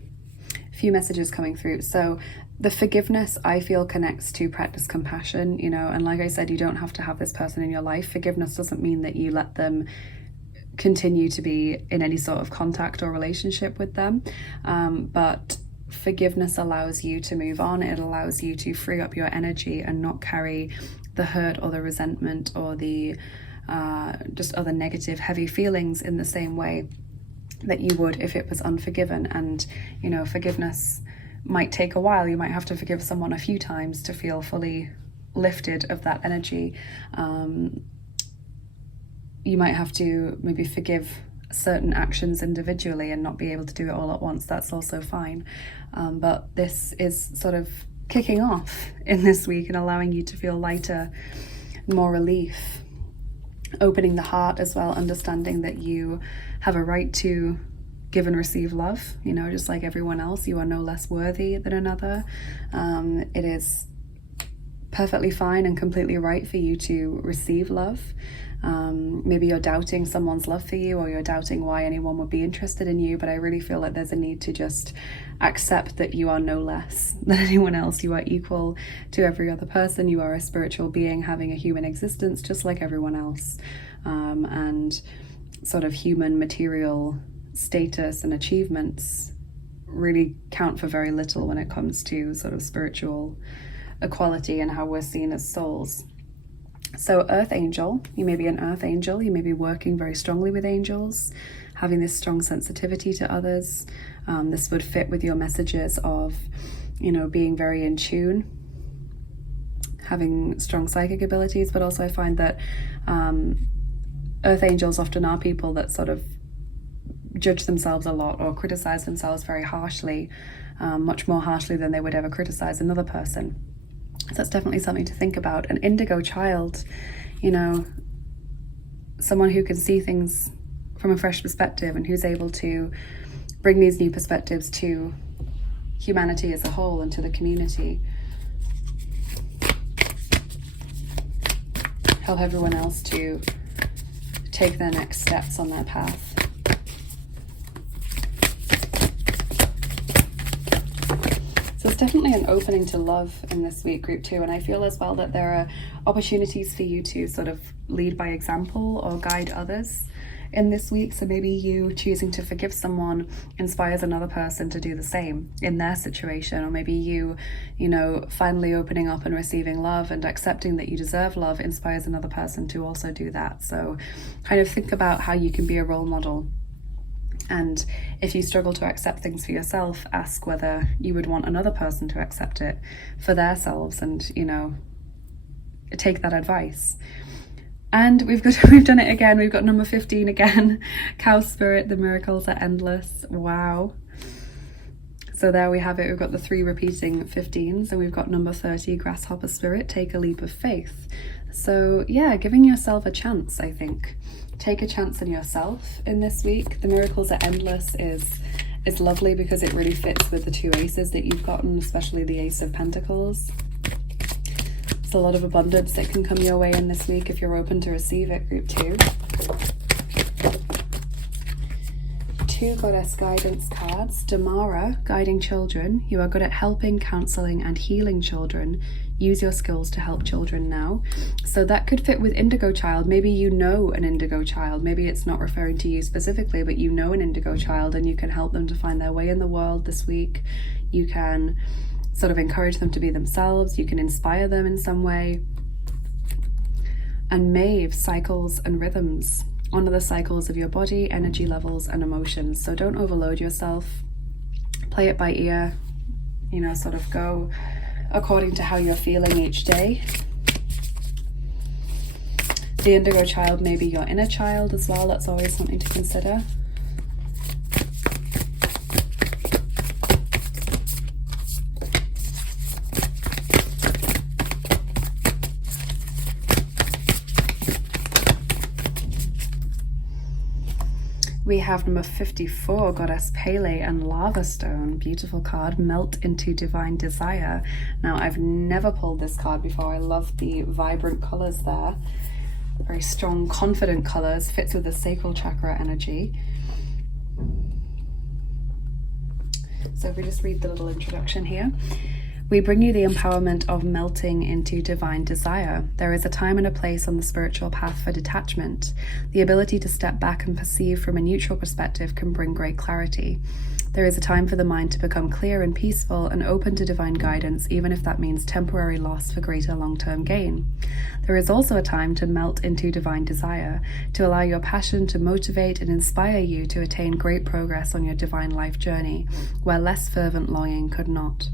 a few messages coming through. So, the forgiveness, I feel, connects to practice compassion, you know, and like I said, you don't have to have this person in your life. Forgiveness doesn't mean that you let them continue to be in any sort of contact or relationship with them, but forgiveness allows you to move on. It allows you to free up your energy and not carry the hurt or the resentment or the just other negative heavy feelings in the same way that you would if it was unforgiven. And you know, forgiveness might take a while. You might have to forgive someone a few times to feel fully lifted of that energy. You might have to maybe forgive certain actions individually and not be able to do it all at once. That's also fine, but this is sort of kicking off in this week and allowing you to feel lighter, more relief. Opening the heart as well, understanding that you have a right to give and receive love, you know, just like everyone else. You are no less worthy than another. It is perfectly fine and completely right for you to receive love. Maybe you're doubting someone's love for you, or you're doubting why anyone would be interested in you, but I really feel like there's a need to just accept that you are no less than anyone else. You are equal to every other person. You are a spiritual being having a human existence just like everyone else, and sort of human material status and achievements really count for very little when it comes to sort of spiritual equality and how we're seen as souls. So Earth Angel, you may be an Earth Angel, you may be working very strongly with angels, having this strong sensitivity to others. This would fit with your messages of, you know, being very in tune, having strong psychic abilities, but also I find that Earth Angels often are people that sort of judge themselves a lot or criticize themselves very harshly, much more harshly than they would ever criticize another person. So that's definitely something to think about. An Indigo Child, you know, someone who can see things from a fresh perspective and who's able to bring these new perspectives to humanity as a whole and to the community. Help everyone else to take their next steps on their path. definitely an opening to love in this week, group 2, and I feel as well that there are opportunities for you to sort of lead by example or guide others in this week. So maybe you choosing to forgive someone inspires another person to do the same in their situation, or maybe you know, finally opening up and receiving love and accepting that you deserve love inspires another person to also do that. So kind of think about how you can be a role model. And if you struggle to accept things for yourself, ask whether you would want another person to accept it for themselves, and, you know, take that advice. And we've done it again. We've got number 15 again. Cow spirit, the miracles are endless. Wow. So there we have it. We've got the 3 repeating 15s, and we've got number 30, grasshopper spirit, take a leap of faith. So yeah, giving yourself a chance, I think. Take a chance in yourself in this week. The miracles are endless is lovely because it really fits with the 2 aces that you've gotten, especially the Ace of Pentacles. There's a lot of abundance that can come your way in this week if you're open to receive it, group 2. 2 goddess guidance cards. Damara, guiding children. You are good at helping, counseling, and healing children. Use your skills to help children now. So that could fit with indigo child. Maybe you know an indigo child. Maybe it's not referring to you specifically, but you know an indigo child, and you can help them to find their way in the world this week. You can sort of encourage them to be themselves. You can inspire them in some way. And Maeve, cycles and rhythms. Honor the cycles of your body, energy levels, and emotions. So don't overload yourself. Play it by ear. You know, sort of go according to how you're feeling each day. The indigo child may be your inner child as well. That's always something to consider. We have number 54, Goddess Pele and Lava Stone. Beautiful card, Melt into Divine Desire. Now, I've never pulled this card before. I love the vibrant colors there. Very strong, confident colors. Fits with the sacral chakra energy. So if we just read the little introduction here. We bring you the empowerment of melting into divine desire. There is a time and a place on the spiritual path for detachment. The ability to step back and perceive from a neutral perspective can bring great clarity. There is a time for the mind to become clear and peaceful and open to divine guidance, even if that means temporary loss for greater long-term gain. There is also a time to melt into divine desire, to allow your passion to motivate and inspire you to attain great progress on your divine life journey, where less fervent longing could not.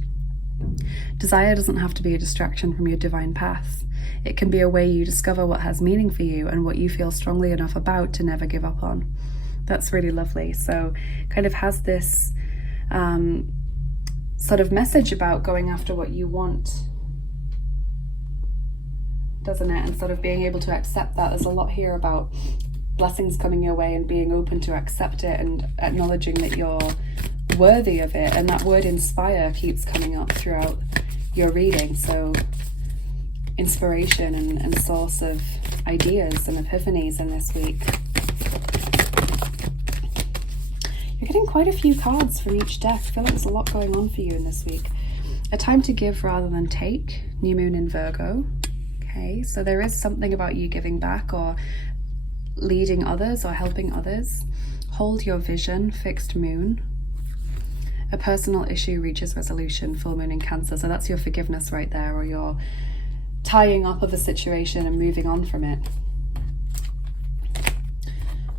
Desire doesn't have to be a distraction from your divine path. It can be a way you discover what has meaning for you and what you feel strongly enough about to never give up on. That's really lovely. So kind of has this sort of message about going after what you want, doesn't it? And sort of being able to accept that. There's a lot here about blessings coming your way and being open to accept it and acknowledging that you're worthy of it. And that word inspire keeps coming up throughout your reading. So inspiration and source of ideas and epiphanies in this week. You're getting quite a few cards from each deck. I feel like there's a lot going on for you in this week. A time to give rather than take. New moon in Virgo. Okay, so there is something about you giving back or leading others or helping others. Hold your vision. Fixed moon. A personal issue reaches resolution. Full moon in Cancer. So that's your forgiveness right there, or your tying up of a situation and moving on from it.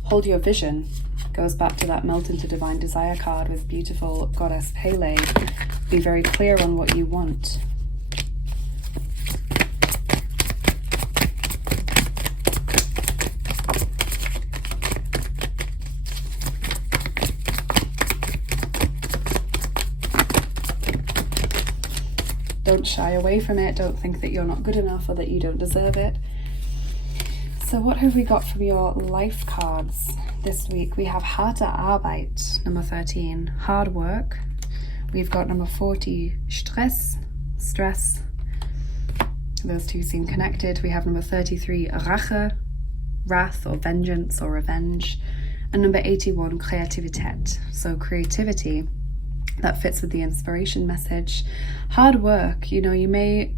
Hold your vision goes back to that melt into divine desire card with beautiful goddess Pele. Be very clear on what you want. Don't shy away from it. Don't think that you're not good enough or that you don't deserve it. So what have we got from your life cards this week? We have harte Arbeit, number 13, hard work. We've got number 40, stress. Those two seem connected. We have number 33, Rache, wrath or vengeance or revenge. And number 81, Kreativität, so creativity. that fits with the inspiration message. Hard work, you know, you may,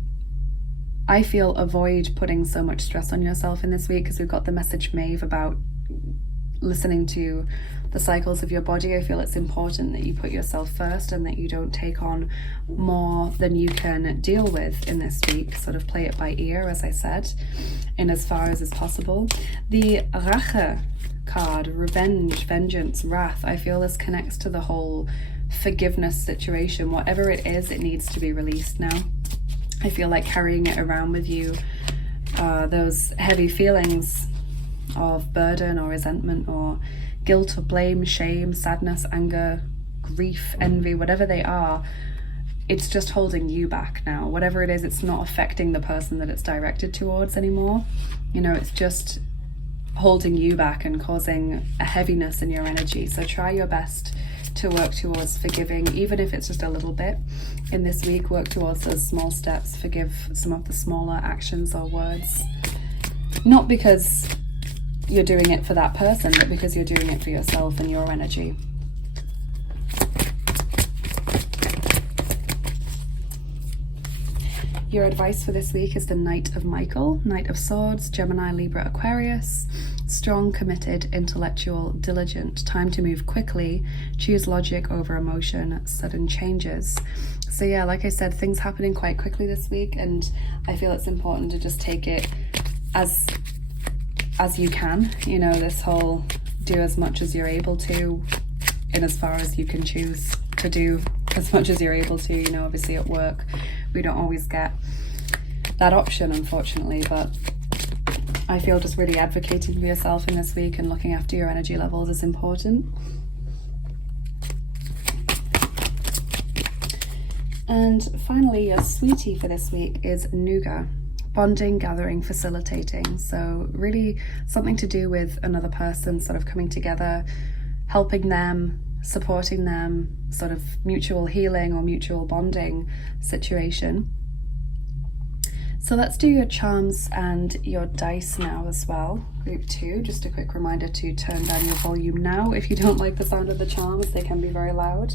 I feel, avoid putting so much stress on yourself in this week, because we've got the message Maeve about listening to the cycles of your body. I feel it's important that you put yourself first and that you don't take on more than you can deal with in this week. Sort of play it by ear, as I said, in as far as is possible. The Rache card, revenge, vengeance, wrath, I feel this connects to the whole forgiveness situation. Whatever it is, it needs to be released now. I feel like carrying it around with you, those heavy feelings of burden or resentment or guilt or blame, shame, sadness, anger, grief, envy, whatever they are, it's just holding you back now. Whatever it is, it's not affecting the person that it's directed towards anymore. You know, it's just holding you back and causing a heaviness in your energy. So try your best to work towards forgiving, even if it's just a little bit in this week. Work towards those small steps. Forgive some of the smaller actions or words, not because you're doing it for that person, but because you're doing it for yourself and your energy. Your advice for this week is the Knight of Michael, Knight of Swords, Gemini, Libra, Aquarius. Strong, committed, intellectual, diligent, time to move quickly, choose logic over emotion, sudden changes. So yeah, like I said, things happening quite quickly this week, and I feel it's important to just take it as you can. You know, this whole do as much as you're able to in as far as you can choose to do as much as you're able to. You know, obviously at work we don't always get that option, unfortunately, but I feel just really advocating for yourself in this week and looking after your energy levels is important. And finally, your sweetie for this week is Nuga. Bonding, gathering, facilitating. So really something to do with another person, sort of coming together, helping them, supporting them, sort of mutual healing or mutual bonding situation. So let's do your charms and your dice now as well. Group 2, just a quick reminder to turn down your volume now if you don't like the sound of the charms. They can be very loud.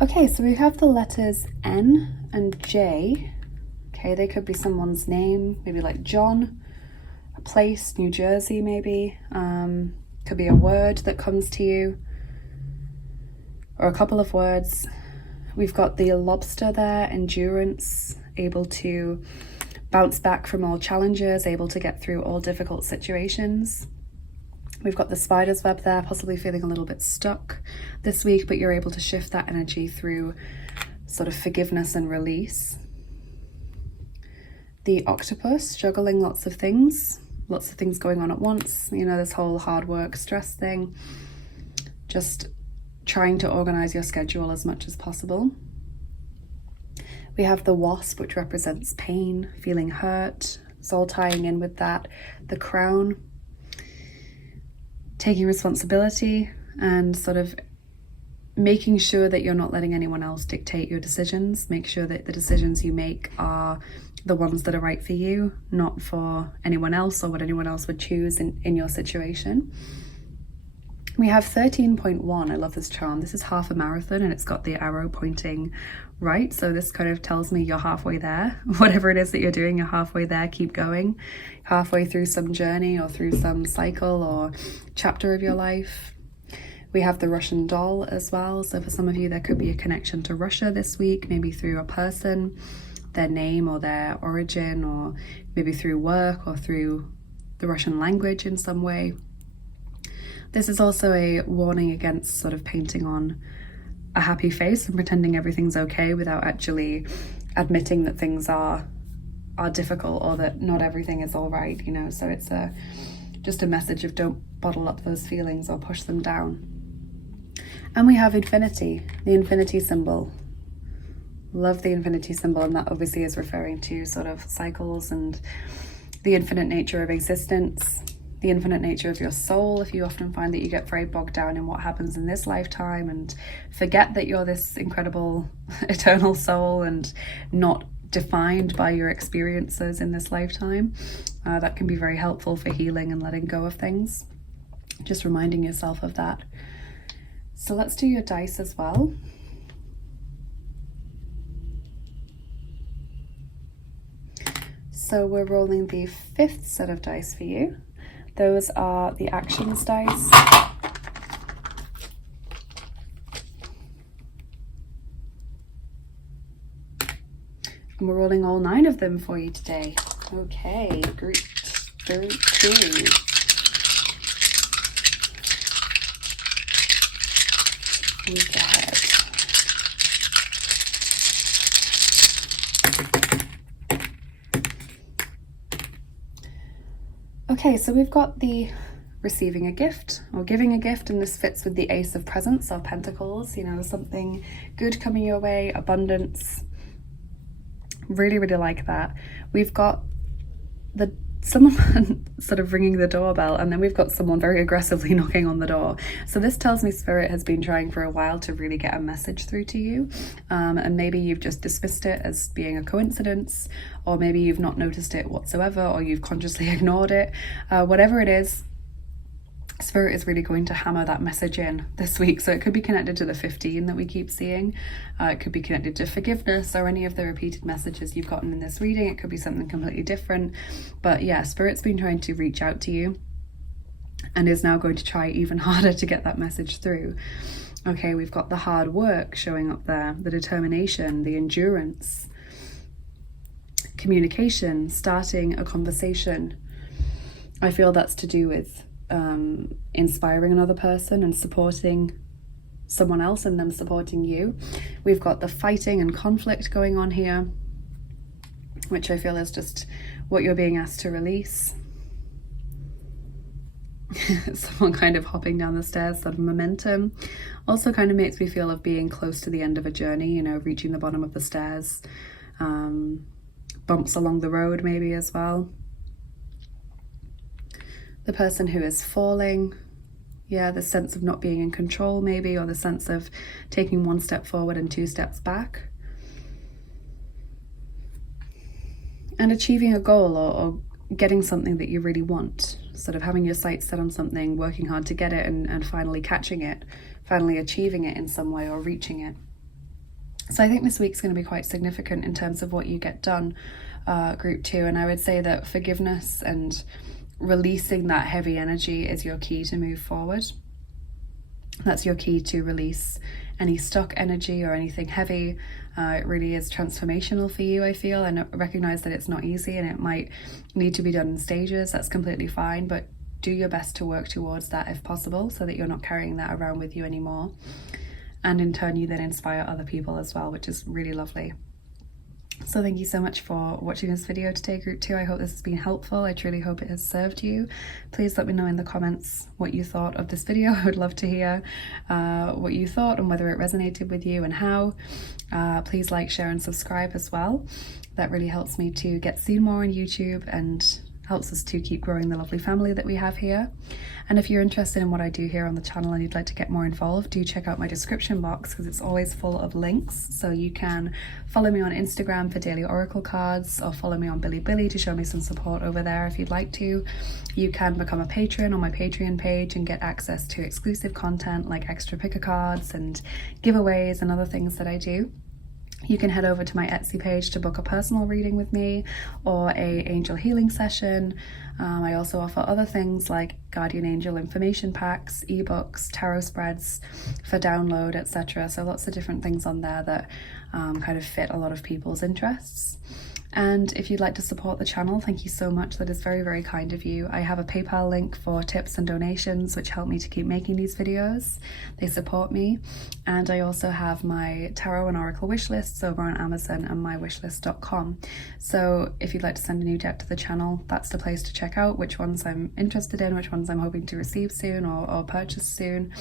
Okay, so we have the letters N and J. Okay, they could be someone's name, maybe like John, a place, New Jersey maybe. Could be a word that comes to you, or a couple of words. We've got the lobster there, endurance, able to bounce back from all challenges, able to get through all difficult situations. We've got the spider's web there, possibly feeling a little bit stuck this week, but you're able to shift that energy through sort of forgiveness and release. The octopus, juggling lots of things going on at once. You know, this whole hard work, stress thing. Just trying to organize your schedule as much as possible. We have the wasp, which represents pain, feeling hurt. It's all tying in with that. The crown, taking responsibility and sort of making sure that you're not letting anyone else dictate your decisions. Make sure that the decisions you make are the ones that are right for you, not for anyone else or what anyone else would choose in your situation. We have 13.1. I love this charm. This is half a marathon and it's got the arrow pointing right. So this kind of tells me you're halfway there. Whatever it is that you're doing, you're halfway there. Keep going. Halfway through some journey or through some cycle or chapter of your life. We have the Russian doll as well. So for some of you, there could be a connection to Russia this week, maybe through a person, their name or their origin, or maybe through work or through the Russian language in some way. This is also a warning against sort of painting on a happy face and pretending everything's okay without actually admitting that things are are difficult, or that not everything is all right, you know. So it's just a message of don't bottle up those feelings or push them down. And we have infinity, the infinity symbol. Love the infinity symbol, and that obviously is referring to sort of cycles and the infinite nature of existence, the infinite nature of your soul. If you often find that you get very bogged down in what happens in this lifetime and forget that you're this incredible eternal soul and not defined by your experiences in this lifetime, that can be very helpful for healing and letting go of things. Just reminding yourself of that. So let's do your dice as well. So we're rolling the 5th set of dice for you. Those are the actions dice. And we're rolling all 9 of them for you today. Okay, group 2. Week ahead. Okay, so we've got the receiving a gift or giving a gift, and this fits with the Ace of Presents or Pentacles, you know, something good coming your way, abundance. Really, really like that. We've got someone sort of ringing the doorbell, and then we've got someone very aggressively knocking on the door. So this tells me Spirit has been trying for a while to really get a message through to you, and maybe you've just dismissed it as being a coincidence, or maybe you've not noticed it whatsoever, or you've consciously ignored it. Whatever it is, Spirit is really going to hammer that message in this week. So it could be connected to the 15 that we keep seeing. It could be connected to forgiveness or any of the repeated messages you've gotten in this reading. It could be something completely different. But yeah, Spirit's been trying to reach out to you and is now going to try even harder to get that message through. Okay, we've got the hard work showing up there, the determination, the endurance, communication, starting a conversation. I feel that's to do with inspiring another person and supporting someone else and them supporting you. We've got the fighting and conflict going on here, which I feel is just what you're being asked to release. Someone kind of hopping down the stairs, sort of momentum. Also kind of makes me feel of being close to the end of a journey, you know, reaching the bottom of the stairs. Bumps along the road maybe as well. The person who is falling, yeah, the sense of not being in control maybe, or the sense of taking 1 step forward and 2 steps back. And achieving a goal or getting something that you really want, sort of having your sights set on something, working hard to get it and finally catching it, finally achieving it in some way or reaching it. So I think this week's going to be quite significant in terms of what you get done, group 2. And I would say that forgiveness and releasing that heavy energy is your key to move forward. That's your key to release any stuck energy or anything heavy. It really is transformational for you, I feel, and recognize that it's not easy and it might need to be done in stages. That's completely fine, but do your best to work towards that if possible, so that you're not carrying that around with you anymore. And in turn, you then inspire other people as well, which is really lovely. So thank you so much for watching this video today, group 2. I hope this has been helpful. I truly hope it has served you. Please let me know in the comments what you thought of this video. I would love to hear what you thought and whether it resonated with you and how. Please like, share and subscribe as well. That really helps me to get seen more on YouTube and helps us to keep growing the lovely family that we have here. And if you're interested in what I do here on the channel and you'd like to get more involved, do check out my description box because it's always full of links. So you can follow me on Instagram for daily oracle cards, or follow me on Bilibili to show me some support over there if you'd like to. You can become a patron on my Patreon page and get access to exclusive content like extra picker cards and giveaways and other things that I do. You can head over to my Etsy page to book a personal reading with me or a angel healing session. I also offer other things like guardian angel information packs, ebooks, tarot spreads for download, etc. So lots of different things on there that kind of fit a lot of people's interests. And if you'd like to support the channel, thank you so much. That is very, very kind of you. I have a PayPal link for tips and donations, which help me to keep making these videos. They support me. And I also have my tarot and oracle wish lists over on Amazon and mywishlist.com. So if you'd like to send a new deck to the channel, that's the place to check out which ones I'm interested in, which ones I'm hoping to receive soon or purchase soon.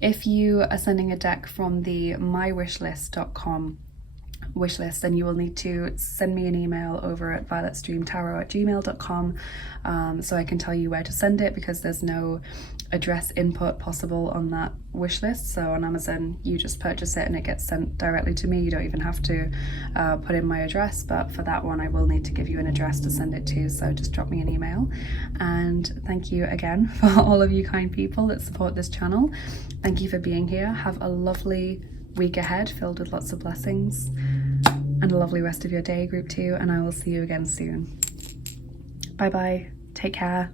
If you are sending a deck from the mywishlist.com wishlist, then you will need to send me an email over at violetstreamtarot@gmail.com so I can tell you where to send it, because there's no address input possible on that wish list. So on Amazon you just purchase it and it gets sent directly to me. You don't even have to put in my address, but for that one I will need to give you an address to send it to, so just drop me an email. And thank you again for all of you kind people that support this channel. Thank you for being here. Have a lovely week ahead filled with lots of blessings, and a lovely rest of your day, group 2, and I will see you again soon. Bye bye, take care.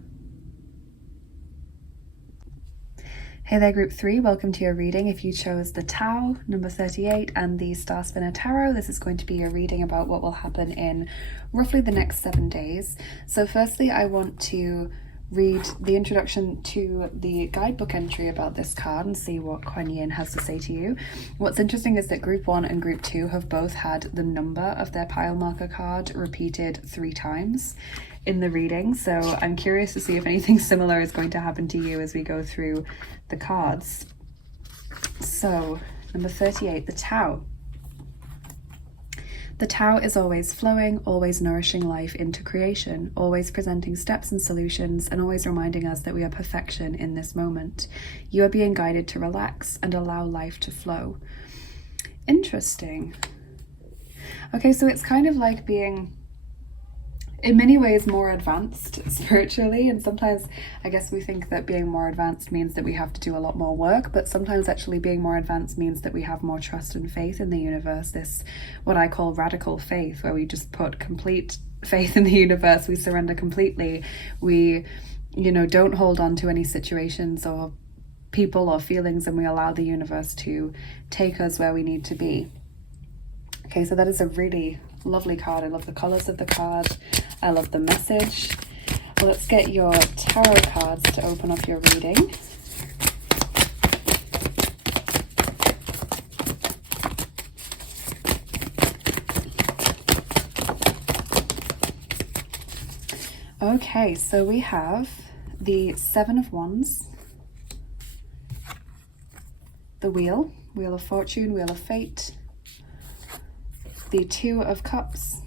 Hey there, group 3, welcome to your reading. If you chose the Tao, number 38, and the Star Spinner Tarot, this is going to be your reading about what will happen in roughly the next 7 days. So firstly, I want to read the introduction to the guidebook entry about this card and see what Kuan Yin has to say to you. What's interesting is that group 1 and group 2 have both had the number of their pile marker card repeated 3 times in the reading, so I'm curious to see if anything similar is going to happen to you as we go through the cards. So number 38, the Tao. The Tao is always flowing, always nourishing life into creation, always presenting steps and solutions, and always reminding us that we are perfection in this moment. You are being guided to relax and allow life to flow. Interesting. Okay, so it's kind of like being, in many ways, more advanced spiritually, and sometimes I guess we think that being more advanced means that we have to do a lot more work, but sometimes actually being more advanced means that we have more trust and faith in the universe, this what I call radical faith, where we just put complete faith in the universe, we surrender completely, we don't hold on to any situations or people or feelings, and we allow the universe to take us where we need to be. Okay, so that is a really lovely card. I love the colors of the card. I love the message. Let's get your tarot cards to open up your reading. Okay, so we have the 7 of Wands, the Wheel of Fortune, Wheel of Fate, the 2 of Cups,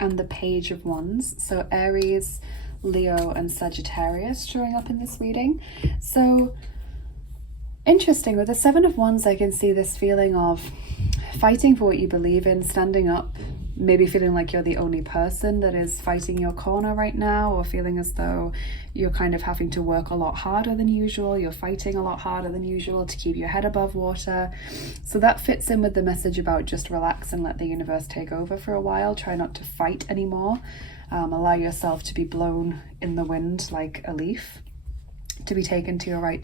and the Page of Wands. So Aries, Leo, and Sagittarius showing up in this reading. So interesting, with the 7 of Wands, I can see this feeling of fighting for what you believe in, standing up, maybe feeling like you're the only person that is fighting your corner right now, or feeling as though you're kind of having to work a lot harder than usual, you're fighting a lot harder than usual to keep your head above water. So that fits in with the message about just relax and let the universe take over for a while. Try not to fight anymore. Allow yourself to be blown in the wind like a leaf, to be taken to your right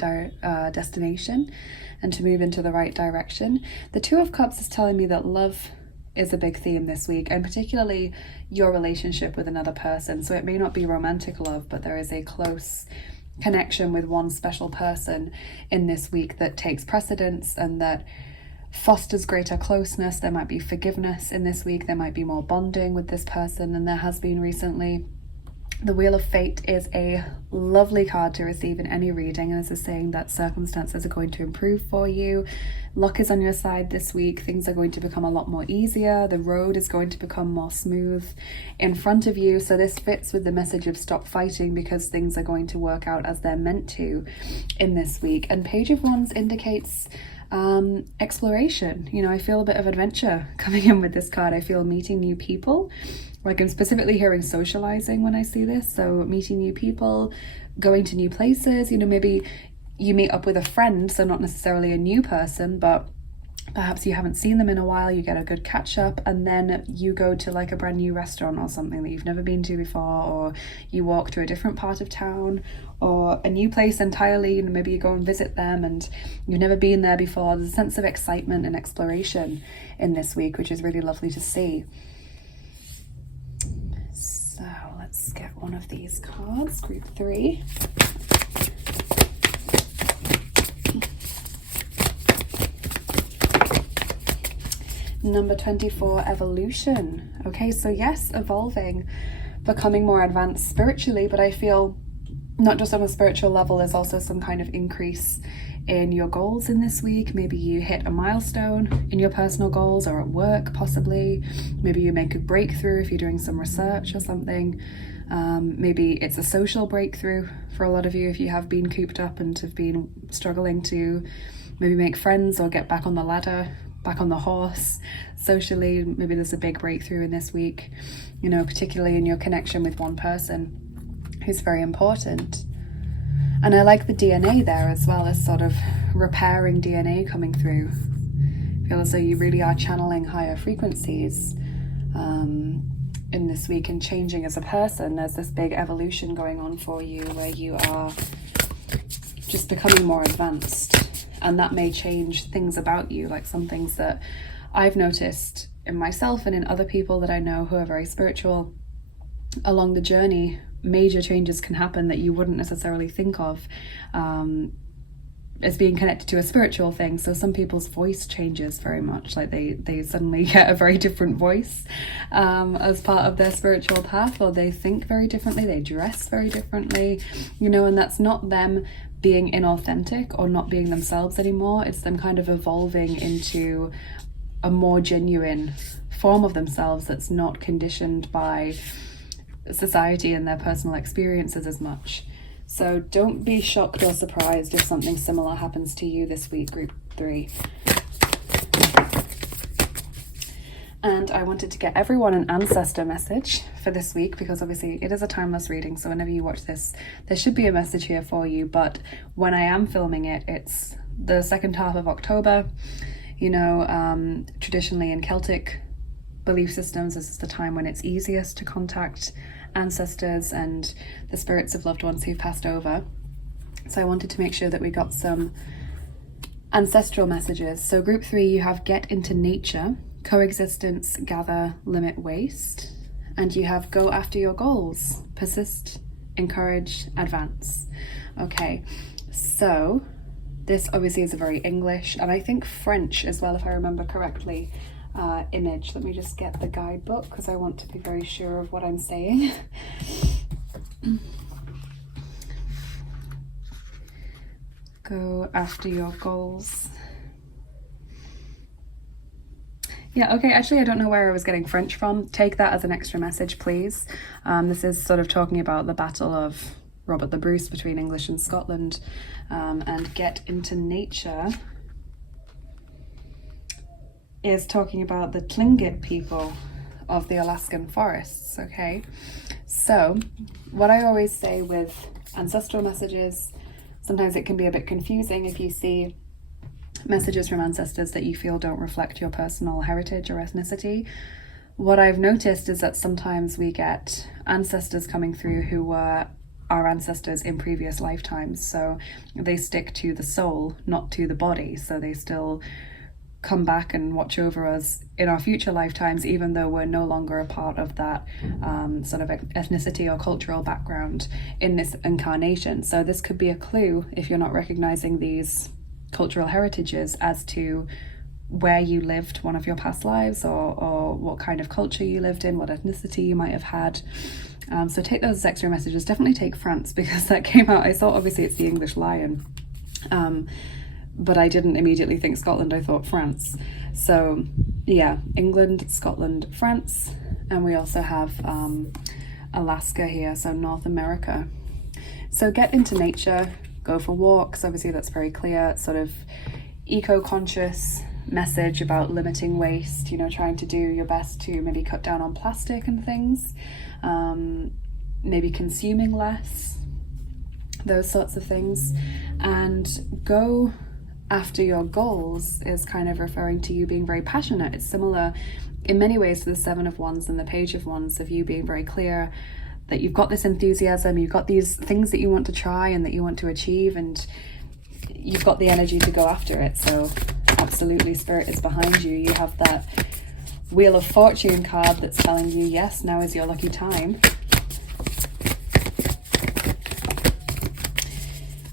destination and to move into the right direction. The 2 of Cups is telling me that love is a big theme this week, and particularly your relationship with another person. So it may not be romantic love, but there is a close connection with one special person in this week that takes precedence and that fosters greater closeness. There might be forgiveness in this week. There might be more bonding with this person than there has been recently. The Wheel of Fate is a lovely card to receive in any reading, and this is saying that circumstances are going to improve for you. Luck is on your side this week. Things are going to become a lot more easier. The road is going to become more smooth in front of you. So this fits with the message of stop fighting, because things are going to work out as they're meant to in this week. And Page of Wands indicates exploration. I feel a bit of adventure coming in with this card. I feel meeting new people. Like, I'm specifically hearing socializing when I see this. So meeting new people, going to new places, maybe you meet up with a friend, so not necessarily a new person, but perhaps you haven't seen them in a while, you get a good catch up, and then you go to like a brand new restaurant or something that you've never been to before, or you walk to a different part of town or a new place entirely, maybe you go and visit them and you've never been there before. There's a sense of excitement and exploration in this week, which is really lovely to see. Let's get one of these cards, group 3. Number 24, evolution. Okay, so yes, evolving, becoming more advanced spiritually, but I feel not just on a spiritual level, there's also some kind of increase in your goals in this week. Maybe you hit a milestone in your personal goals or at work, possibly. Maybe you make a breakthrough if you're doing some research or something. Maybe it's a social breakthrough for a lot of you if you have been cooped up and have been struggling to maybe make friends or get back on the ladder, back on the horse socially. Maybe there's a big breakthrough in this week, you know, particularly in your connection with one person who's very important. And I like the DNA there as well, as sort of repairing DNA coming through. I feel as though you really are channeling higher frequencies in this week and changing as a person. There's this big evolution going on for you where you are just becoming more advanced, and that may change things about you, like some things that I've noticed in myself and in other people that I know who are very spiritual. Along the journey, major changes can happen that you wouldn't necessarily think of as being connected to a spiritual thing. So some people's voice changes very much, like they suddenly get a very different voice as part of their spiritual path, or they think very differently, they dress very differently, you know, and that's not them being inauthentic or not being themselves anymore. It's them kind of evolving into a more genuine form of themselves that's not conditioned by society and their personal experiences as much. So don't be shocked or surprised if something similar happens to you this week, group 3. And I wanted to get everyone an ancestor message for this week, because obviously it is a timeless reading, so whenever you watch this there should be a message here for you. But when I am filming it, it's the second half of October. You know, traditionally in Celtic belief systems, this is the time when it's easiest to contact ancestors and the spirits of loved ones who've passed over. So I wanted to make sure that we got some ancestral messages. So group 3, you have get into nature, coexistence, gather, limit, waste. And you have go after your goals, persist, encourage, advance. Okay, so this obviously is a very English, and I think French as well, if I remember correctly, image. Let me just get the guidebook because I want to be very sure of what I'm saying. Go after your goals. Yeah, okay, actually I don't know where I was getting French from. Take that as an extra message, please. This is sort of talking about the Battle of Robert the Bruce between English and Scotland, and get into nature is talking about the Tlingit people of the Alaskan forests. Okay, so what I always say with ancestral messages, sometimes it can be a bit confusing if you see messages from ancestors that you feel don't reflect your personal heritage or ethnicity. What I've noticed is that sometimes we get ancestors coming through who were our ancestors in previous lifetimes, so they stick to the soul, not to the body, so they still come back and watch over us in our future lifetimes, even though we're no longer a part of that sort of ethnicity or cultural background in this incarnation. So this could be a clue, if you're not recognizing these cultural heritages, as to where you lived one of your past lives, or what kind of culture you lived in, what ethnicity you might have had. So take those as extra messages. Definitely take France, because that came out, I thought obviously it's the English lion, but I didn't immediately think Scotland, I thought France. So yeah, England, Scotland, France, and we also have Alaska here, so North America. So get into nature, go for walks, obviously that's very clear, sort of eco-conscious message about limiting waste, you know, trying to do your best to maybe cut down on plastic and things, maybe consuming less, those sorts of things. And go after your goals is kind of referring to you being very passionate. It's similar in many ways to the 7 of Wands and the Page of Wands, of you being very clear that you've got this enthusiasm, you've got these things that you want to try and that you want to achieve, and you've got the energy to go after it. So absolutely, Spirit is behind you. You have that Wheel of Fortune card that's telling you, yes, now is your lucky time.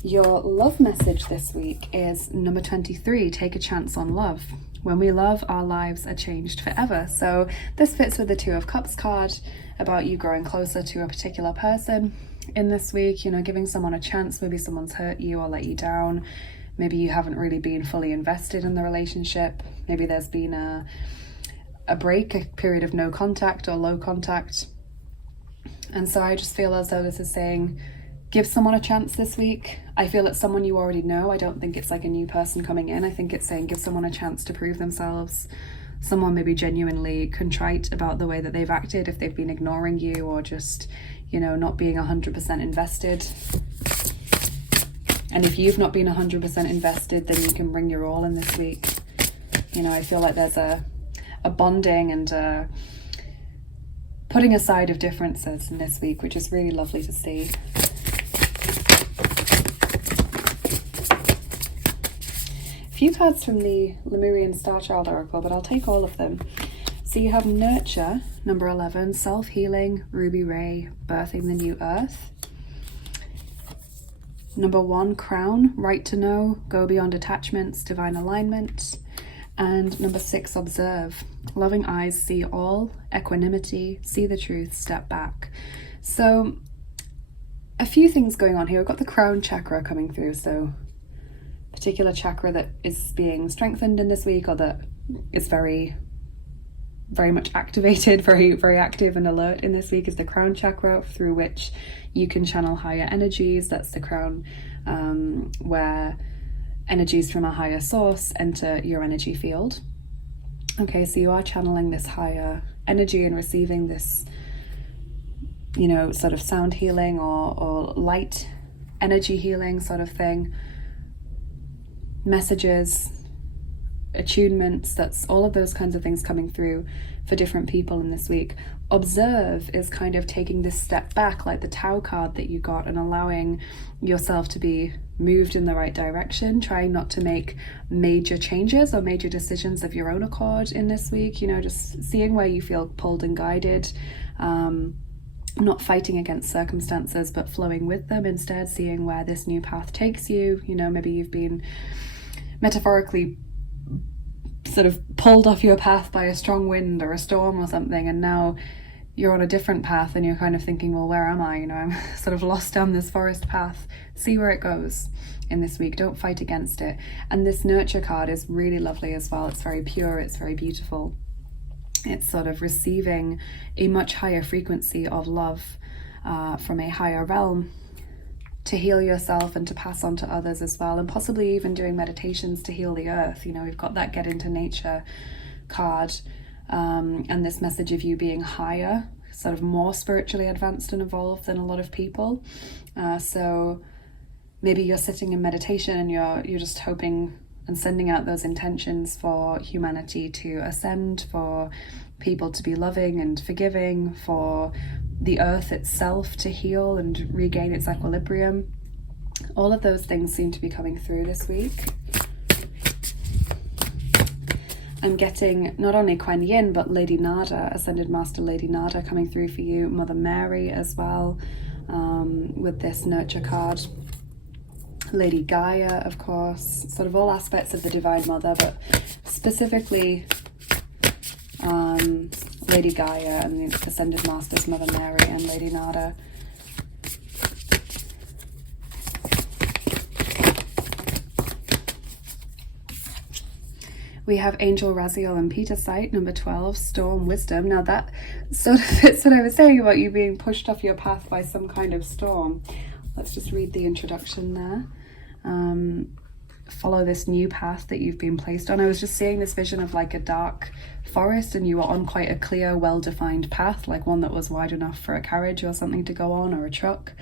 Your love message this week is number 23, take a chance on love. When we love, our lives are changed forever. So this fits with the Two of Cups card about you growing closer to a particular person in this week, you know, giving someone a chance. Maybe someone's hurt you or let you down. Maybe you haven't really been fully invested in the relationship. Maybe there's been a break, a period of no contact or low contact. And so I just feel as though this is saying, give someone a chance this week. I feel it's someone you already know. I don't think it's like a new person coming in. I think it's saying give someone a chance to prove themselves. Someone maybe genuinely contrite about the way that they've acted, if they've been ignoring you or just, you know, not being 100% invested. And if you've not been 100% invested, then you can bring your all in this week. You know, I feel like there's a bonding and putting aside of differences in this week, which is really lovely to see. A few cards from the Lemurian Starchild Oracle, but I'll take all of them. So you have Nurture, number 11, Self-Healing, Ruby Ray, Birthing the New Earth. Number 1, Crown, Right to Know, Go Beyond Attachments, Divine Alignment. And number 6, Observe, Loving Eyes See All, Equanimity, See the Truth, Step Back. So a few things going on here. We've got the crown chakra coming through, so particular chakra that is being strengthened in this week, or that is very much activated, very active and alert in this week, is the crown chakra, through which you can channel higher energies. That's the crown, where energies from a higher source enter your energy field. Okay, so you are channeling this higher energy and receiving this, you know, sort of sound healing or light energy healing sort of thing. Messages, attunements, that's all of those kinds of things coming through for different people in this week. Observe is kind of taking this step back, like the Tau card that you got, and allowing yourself to be moved in the right direction, trying not to make major changes or major decisions of your own accord in this week, you know, just seeing where you feel pulled and guided, not fighting against circumstances but flowing with them, instead seeing where this new path takes you. You know, maybe you've been metaphorically sort of pulled off your path by a strong wind or a storm or something, and now you're on a different path and you're kind of thinking, well, where am I? You know, I'm sort of lost down this forest path. See where it goes in this week. Don't fight against it. And this Nurture card is really lovely as well. It's very pure, it's very beautiful. It's sort of receiving a much higher frequency of love from a higher realm, to heal yourself and to pass on to others as well, and possibly even doing meditations to heal the earth. You know, we've got that Get Into Nature card, and this message of you being higher, sort of more spiritually advanced and evolved than a lot of people. So maybe you're sitting in meditation and you're just hoping and sending out those intentions for humanity to ascend, for people to be loving and forgiving, for the earth itself to heal and regain its equilibrium. All of those things seem to be coming through this week. I'm getting not only Kuan Yin, but Lady Nada, Ascended Master Lady Nada, coming through for you. Mother Mary as well, with this Nurture card. Lady Gaia, of course, sort of all aspects of the Divine Mother, but specifically Lady Gaia and the Ascended Masters, Mother Mary and Lady Nada. We have Angel Raziel and Peter Sight, number 12, Storm Wisdom. Now that sort of fits what I was saying about you being pushed off your path by some kind of storm. Let's just read the introduction there. Follow this new path that you've been placed on. I was just seeing this vision of like a dark forest, and you were on quite a clear, well-defined path, like one that was wide enough for a carriage or something to go on, or a truck.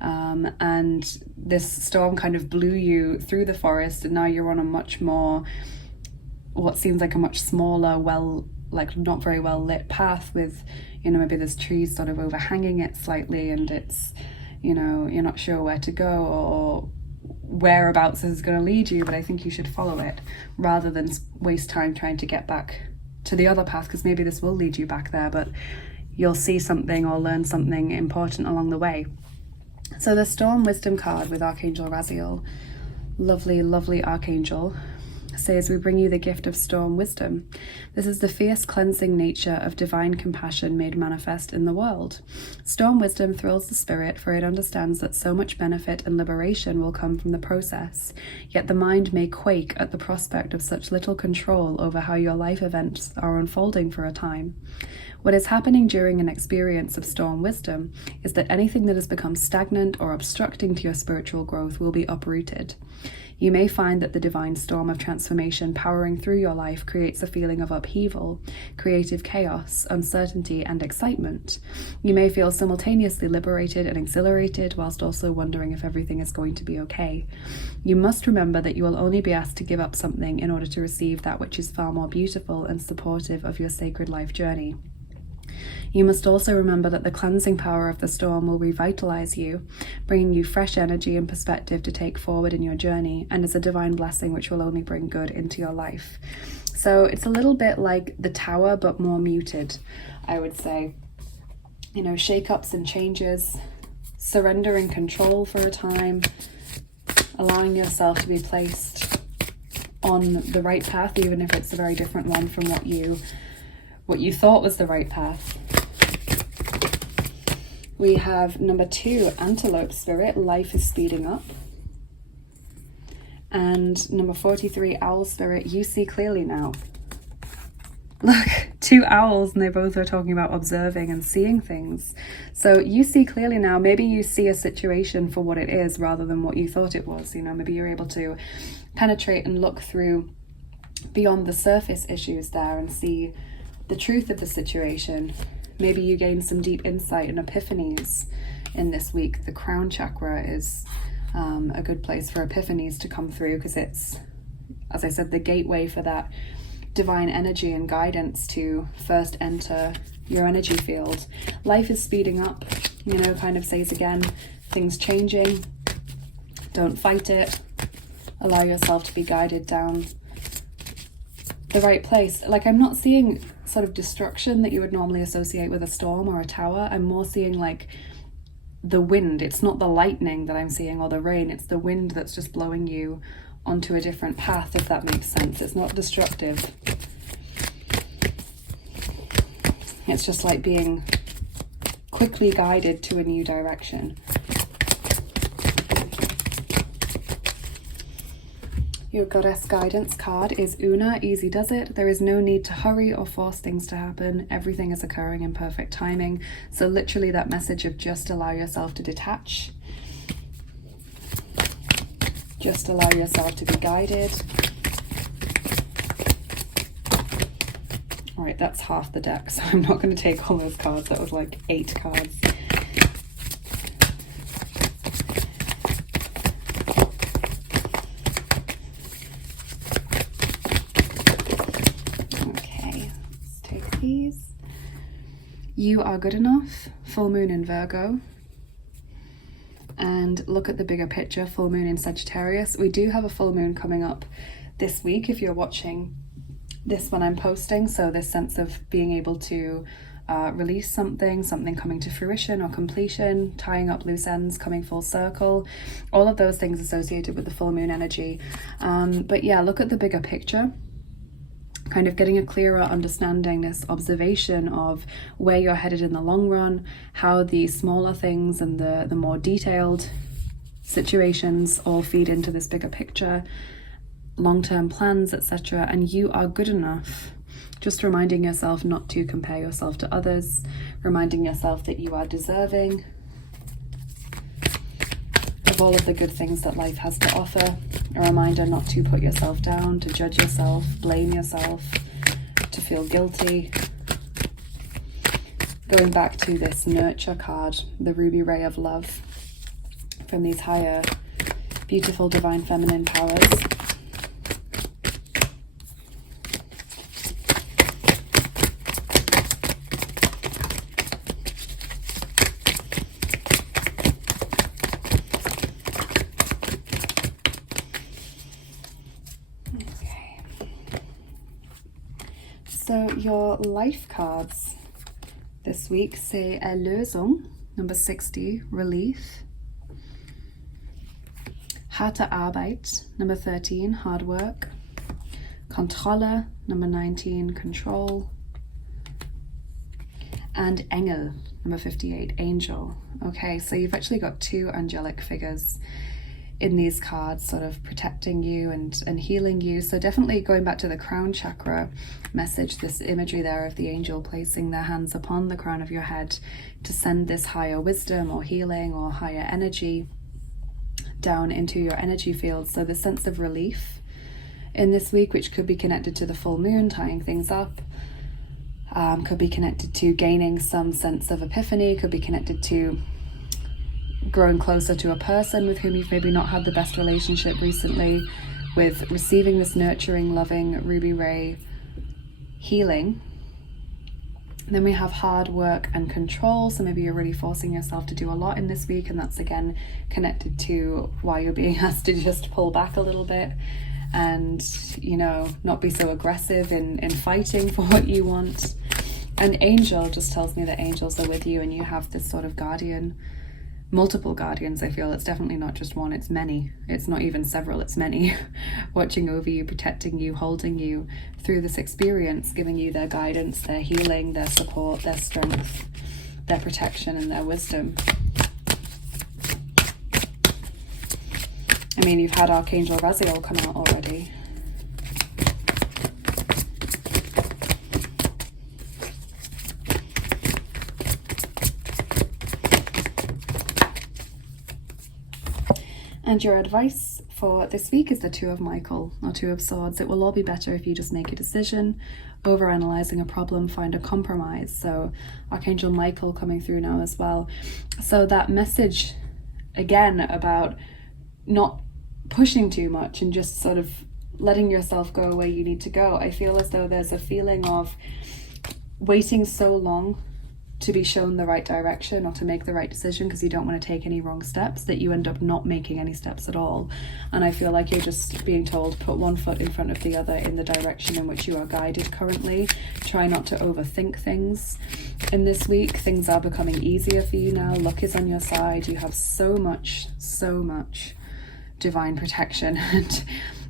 And this storm kind of blew you through the forest, and now you're on a much more, what seems like a much smaller, like not very well lit path with, you know, maybe there's trees sort of overhanging it slightly, and it's, you know, you're not sure where to go or whereabouts is going to lead you, but I think you should follow it rather than waste time trying to get back to the other path, because maybe this will lead you back there, but you'll see something or learn something important along the way. So the Storm Wisdom card with Archangel Raziel, lovely, lovely Archangel, says we bring you the gift of storm wisdom. This is the fierce cleansing nature of divine compassion made manifest in the world. Storm wisdom thrills the spirit, for it understands that so much benefit and liberation will come from the process, yet the mind may quake at the prospect of such little control over how your life events are unfolding for a time. What is happening during an experience of storm wisdom is that anything that has become stagnant or obstructing to your spiritual growth will be uprooted. You may find that the divine storm of transformation powering through your life creates a feeling of upheaval, creative chaos, uncertainty, and excitement. You may feel simultaneously liberated and exhilarated, whilst also wondering if everything is going to be okay. You must remember that you will only be asked to give up something in order to receive that which is far more beautiful and supportive of your sacred life journey. You must also remember that the cleansing power of the storm will revitalize you, bringing you fresh energy and perspective to take forward in your journey, and is a divine blessing which will only bring good into your life. So it's a little bit like the Tower, but more muted, I would say. You know, shake-ups and changes, surrendering control for a time, allowing yourself to be placed on the right path, even if it's a very different one from what you thought was the right path. We have number 2, Antelope Spirit, life is speeding up. And number 43, Owl Spirit, you see clearly now. Look, 2 owls, and they both are talking about observing and seeing things. So you see clearly now. Maybe you see a situation for what it is rather than what you thought it was. You know, maybe you're able to penetrate and look through beyond the surface issues there and see the truth of the situation. Maybe you gain some deep insight and epiphanies in this week. The crown chakra is a good place for epiphanies to come through, because it's, as I said, the gateway for that divine energy and guidance to first enter your energy field. Life is speeding up, you know, kind of says again, things changing. Don't fight it. Allow yourself to be guided down the right place. Like, I'm not seeing sort of destruction that you would normally associate with a storm or a tower. I'm more seeing like the wind. It's not the lightning that I'm seeing or the rain, it's the wind that's just blowing you onto a different path, if that makes sense. It's not destructive. It's just like being quickly guided to a new direction. Your goddess guidance card is Una, easy does it. There is no need to hurry or force things to happen. Everything is occurring in perfect timing. So literally that message of just allow yourself to detach. Just allow yourself to be guided. All right, that's half the deck, so I'm not going to take all those cards. That was like 8 cards. You are good enough, full moon in Virgo. And look at the bigger picture, full moon in Sagittarius. We do have a full moon coming up this week if you're watching this when I'm posting. So this sense of being able to release something coming to fruition or completion, tying up loose ends, coming full circle, all of those things associated with the full moon energy. But yeah, look at the bigger picture. Kind of getting a clearer understanding, this observation of where you're headed in the long run, how the smaller things and the more detailed situations all feed into this bigger picture, long-term plans, etc. And you are good enough. Just reminding yourself not to compare yourself to others, reminding yourself that you are deserving of all of the good things that life has to offer. A reminder not to put yourself down, to judge yourself, blame yourself, to feel guilty. Going back to this nurture card, the ruby ray of love from these higher, beautiful divine feminine powers. So your life cards this week say Erlösung, number 60, relief. Harte Arbeit, number 13, hard work. Kontrolle, number 19, control. And Engel, number 58, angel. Okay, so you've actually got two angelic figures in these cards sort of protecting you and healing you. So definitely going back to the crown chakra message, this imagery there of the angel placing their hands upon the crown of your head to send this higher wisdom or healing or higher energy down into your energy field. So the sense of relief in this week, which could be connected to the full moon, tying things up, could be connected to gaining some sense of epiphany, could be connected to growing closer to a person with whom you've maybe not had the best relationship recently, with receiving this nurturing, loving ruby ray healing. Then we have hard work and control, so maybe you're really forcing yourself to do a lot in this week, and that's again connected to why you're being asked to just pull back a little bit and, you know, not be so aggressive in fighting for what you want. And angel just tells me that angels are with you, and you have this sort of guardian, multiple guardians. I feel it's definitely not just one, it's many. It's not even several, it's many watching over you, protecting you, holding you through this experience, giving you their guidance, their healing, their support, their strength, their protection, and their wisdom. I mean, you've had Archangel Raziel come out already. And your advice for this week is the Two of Michael, or Two of Swords. It will all be better if you just make a decision, overanalyzing a problem, find a compromise. So Archangel Michael coming through now as well. So that message, again, about not pushing too much and just sort of letting yourself go where you need to go. I feel as though there's a feeling of waiting so long to be shown the right direction or to make the right decision because you don't want to take any wrong steps, that you end up not making any steps at all. And I feel like you're just being told, put one foot in front of the other in the direction in which you are guided currently. Try not to overthink things in this week. Things are becoming easier for you now. Luck is on your side. You have so much divine protection. And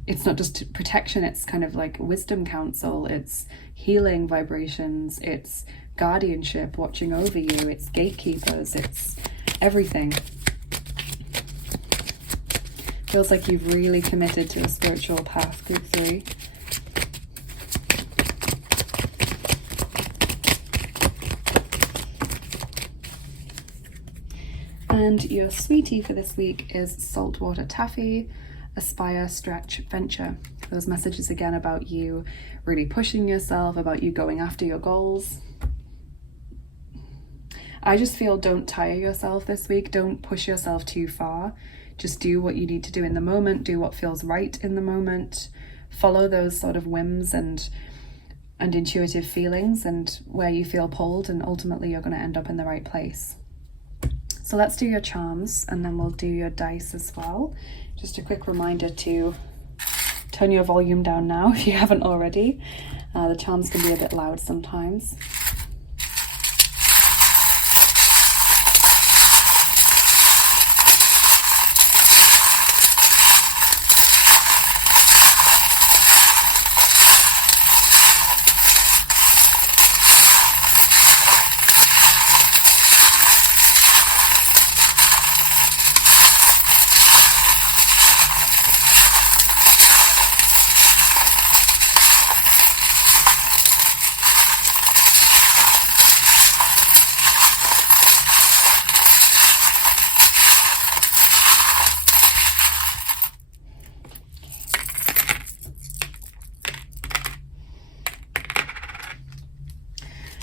it's not just protection, it's kind of like wisdom counsel, it's healing vibrations, it's guardianship watching over you, it's gatekeepers, it's everything. Feels like you've really committed to a spiritual path, group 3. And your sweetie for this week is Saltwater Taffy, Aspire, Stretch, Venture. Those messages again about you really pushing yourself, about you going after your goals. I just feel don't tire yourself this week. Don't push yourself too far. Just do what you need to do in the moment. Do what feels right in the moment. Follow those sort of whims and intuitive feelings and where you feel pulled, and ultimately you're going to end up in the right place. So let's do your charms and then we'll do your dice as well. Just a quick reminder to turn your volume down now if you haven't already. The charms can be a bit loud sometimes.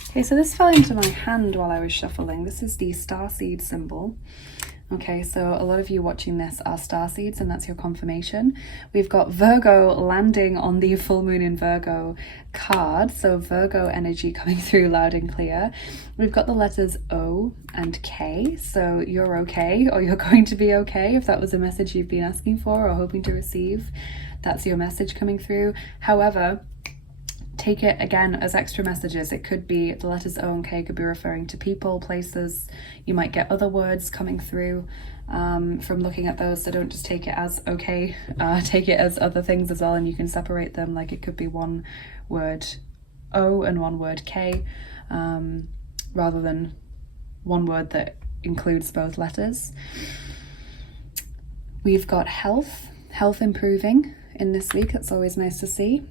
Okay, so this fell into my hand while I was shuffling. This is the starseed symbol. Okay, so a lot of you watching this are starseeds, and that's your confirmation. We've got Virgo landing on the full moon in Virgo card, so Virgo energy coming through loud and clear. We've got the letters O and K, so you're okay, or you're going to be okay, if that was a message you've been asking for or hoping to receive. That's your message coming through. However, take it again as extra messages. It could be the letters O and K could be referring to people, places. You might get other words coming through from looking at those, so don't just take it as okay, take it as other things as well, and you can separate them. Like it could be one word O and one word K, rather than one word that includes both letters. We've got health improving in this week. That's always nice to see.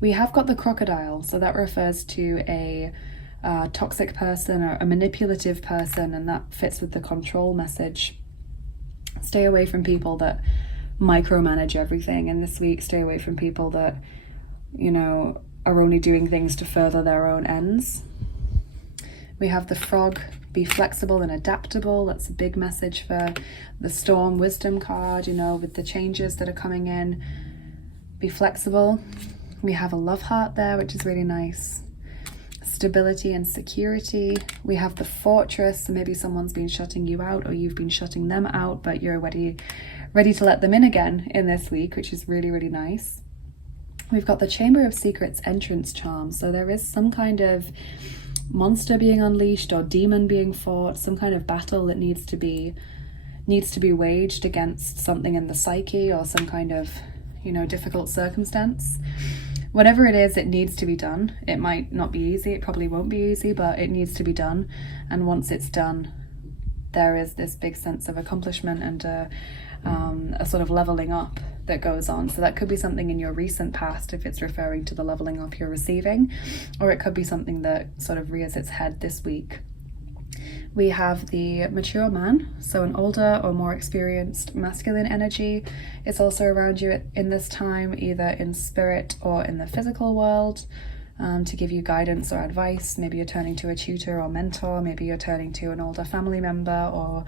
We have got the crocodile, so that refers to a toxic person or a manipulative person, and that fits with the control message. Stay away from people that micromanage everything, and this week stay away from people that, you know, are only doing things to further their own ends. We have the frog, be flexible and adaptable. That's a big message for the storm wisdom card, you know, with the changes that are coming in. Be flexible. We have a love heart there, which is really nice. Stability and security. We have the fortress, so maybe someone's been shutting you out or you've been shutting them out, but you're ready to let them in again in this week, which is really, really nice. We've got the Chamber of Secrets entrance charm, so there is some kind of monster being unleashed or demon being fought, some kind of battle that needs to be waged against something in the psyche or some kind of, you know, difficult circumstance. Whatever it is, it needs to be done. It might not be easy, it probably won't be easy, but it needs to be done. And once it's done, there is this big sense of accomplishment and a sort of leveling up that goes on. So that could be something in your recent past if it's referring to the leveling up you're receiving, or it could be something that sort of rears its head this week. We have the mature man, so an older or more experienced masculine energy. It's also around you in this time, either in spirit or in the physical world, to give you guidance or advice. Maybe you're turning to a tutor or mentor, maybe you're turning to an older family member or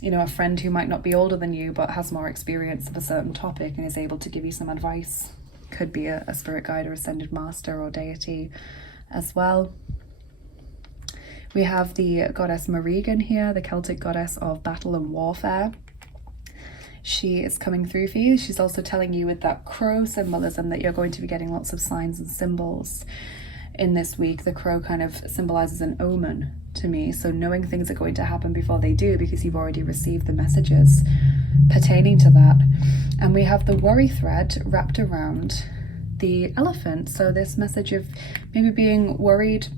you know, a friend who might not be older than you but has more experience of a certain topic and is able to give you some advice. Could be a spirit guide or ascended master or deity as well. We have the goddess Morrigan here, the Celtic goddess of battle and warfare. She is coming through for you. She's also telling you with that crow symbolism that you're going to be getting lots of signs and symbols in this week. The crow kind of symbolizes an omen to me, so knowing things are going to happen before they do because you've already received the messages pertaining to that. And we have the worry thread wrapped around the elephant, so this message of maybe being worried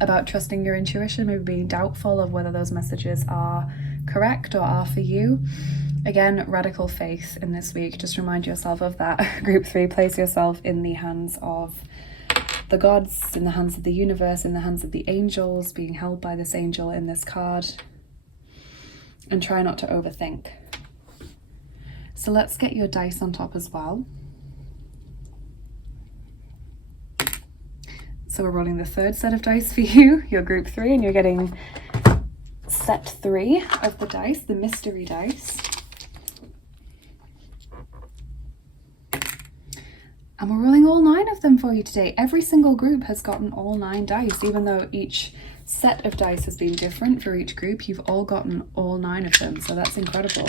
about trusting your intuition, maybe being doubtful of whether those messages are correct or are for you. Again, radical faith in this week. Just remind yourself of that. Group 3, place yourself in the hands of the gods, in the hands of the universe, in the hands of the angels, being held by this angel in this card. And try not to overthink. So let's get your dice on top as well. So we're rolling the third set of dice for you, your group 3, and you're getting set 3 of the dice, the mystery dice. And we're rolling all 9 of them for you today. Every single group has gotten all 9 dice, even though each set of dice has been different for each group. You've all gotten all 9 of them, so that's incredible.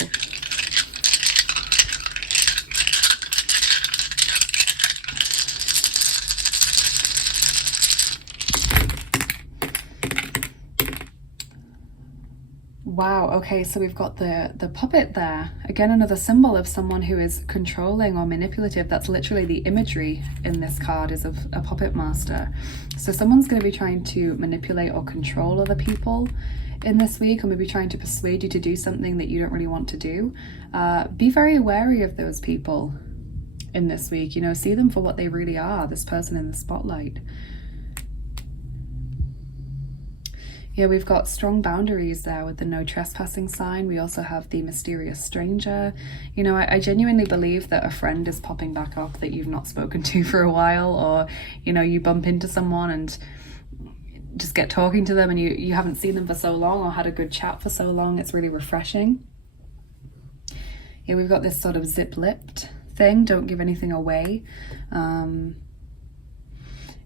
Wow, okay, so we've got the puppet there. Again, another symbol of someone who is controlling or manipulative. That's literally the imagery in this card, is of a puppet master. So someone's going to be trying to manipulate or control other people in this week, or maybe trying to persuade you to do something that you don't really want to do. Be very wary of those people in this week. You know, see them for what they really are, this person in the spotlight. Yeah, we've got strong boundaries there with the no trespassing sign. We also have the mysterious stranger. You know, I genuinely believe that a friend is popping back up that you've not spoken to for a while, or, you know, you bump into someone and just get talking to them and you haven't seen them for so long or had a good chat for so long. It's really refreshing. Yeah, we've got this sort of zip-lipped thing. Don't give anything away.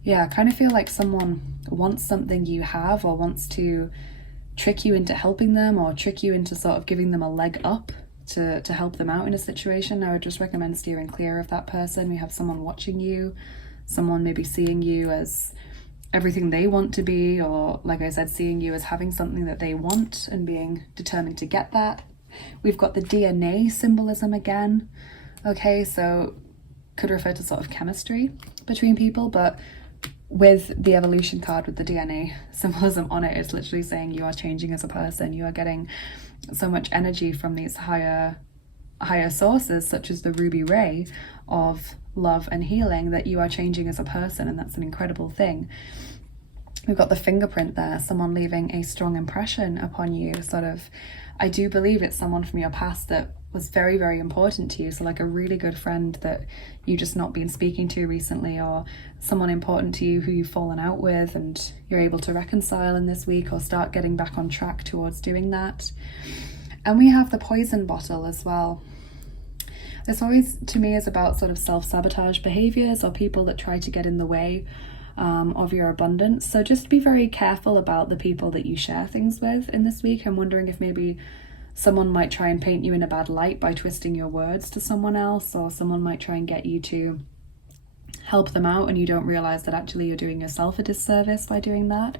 Yeah, I kind of feel like someone wants something you have, or wants to trick you into helping them, or trick you into sort of giving them a leg up to help them out in a situation, I would just recommend steering clear of that person. We have someone watching you, someone maybe seeing you as everything they want to be, or like I said, seeing you as having something that they want and being determined to get that. We've got the DNA symbolism again. Okay, so could refer to sort of chemistry between people, but with the evolution card with the DNA symbolism on it, it's literally saying you are changing as a person. You are getting so much energy from these higher sources, such as the ruby ray of love and healing, that you are changing as a person, and that's an incredible thing. We've got the fingerprint there, someone leaving a strong impression upon you. Sort of, I do believe it's someone from your past that was very, very important to you. So like a really good friend that you just not been speaking to recently, or someone important to you who you've fallen out with and you're able to reconcile in this week or start getting back on track towards doing that. And we have the poison bottle as well. This always, to me, is about sort of self-sabotage behaviors or people that try to get in the way of your abundance. So just be very careful about the people that you share things with in this week. I'm wondering if maybe someone might try and paint you in a bad light by twisting your words to someone else, or someone might try and get you to help them out and you don't realize that actually you're doing yourself a disservice by doing that.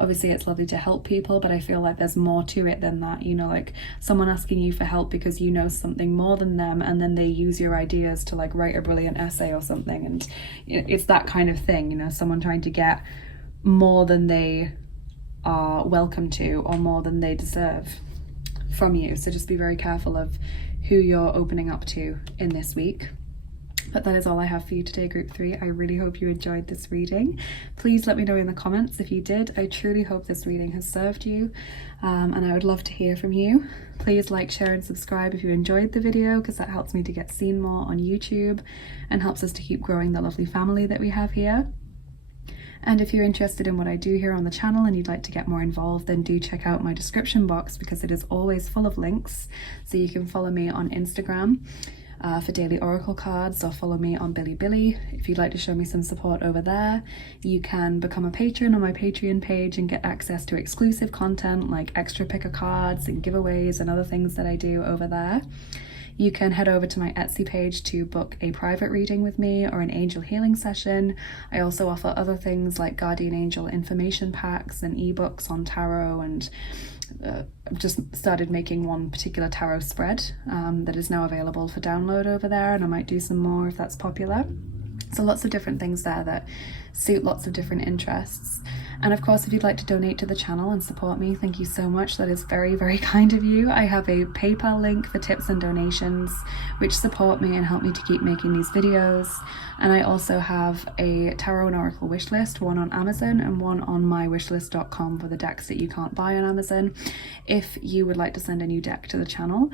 Obviously it's lovely to help people, but I feel like there's more to it than that, you know, like someone asking you for help because you know something more than them, and then they use your ideas to like write a brilliant essay or something, and it's that kind of thing, you know, someone trying to get more than they are welcome to or more than they deserve from you. So just be very careful of who you're opening up to in this week. But that is all I have for you today, group 3. I really hope you enjoyed this reading. Please let me know in the comments if you did. I truly hope this reading has served you, and I would love to hear from you. Please like, share and subscribe if you enjoyed the video, because that helps me to get seen more on YouTube and helps us to keep growing the lovely family that we have here. And if you're interested in what I do here on the channel and you'd like to get more involved, then do check out my description box, because it is always full of links. So you can follow me on Instagram for daily oracle cards, or follow me on Bilibili if you'd like to show me some support over there. You can become a patron on my Patreon page and get access to exclusive content like extra picker cards and giveaways and other things that I do over there. You can head over to my Etsy page to book a private reading with me or an angel healing session. I also offer other things like guardian angel information packs and ebooks on tarot, and I've just started making one particular tarot spread that is now available for download over there, and I might do some more if that's popular. So lots of different things there that suit lots of different interests. And of course, if you'd like to donate to the channel and support me, thank you so much. That is very, very kind of you. I have a PayPal link for tips and donations, which support me and help me to keep making these videos. And I also have a Tarot and Oracle wishlist, one on Amazon and one on mywishlist.com for the decks that you can't buy on Amazon, if you would like to send a new deck to the channel.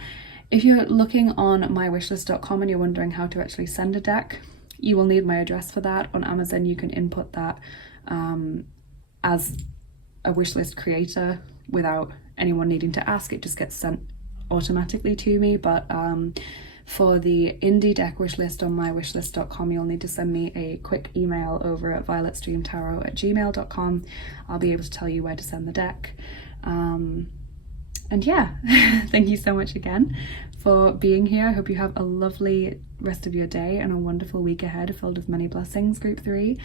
If you're looking on mywishlist.com and you're wondering how to actually send a deck, you will need my address for that. On Amazon, you can input that as a wishlist creator without anyone needing to ask. It just gets sent automatically to me. But for the indie deck wishlist on mywishlist.com, you'll need to send me a quick email over at violetstreamtarot@gmail.com. I'll be able to tell you where to send the deck. And yeah, thank you so much again for being here. I hope you have a lovely rest of your day and a wonderful week ahead filled with many blessings, group 3.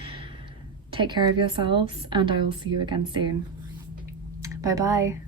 Take care of yourselves, and I will see you again soon. Bye bye.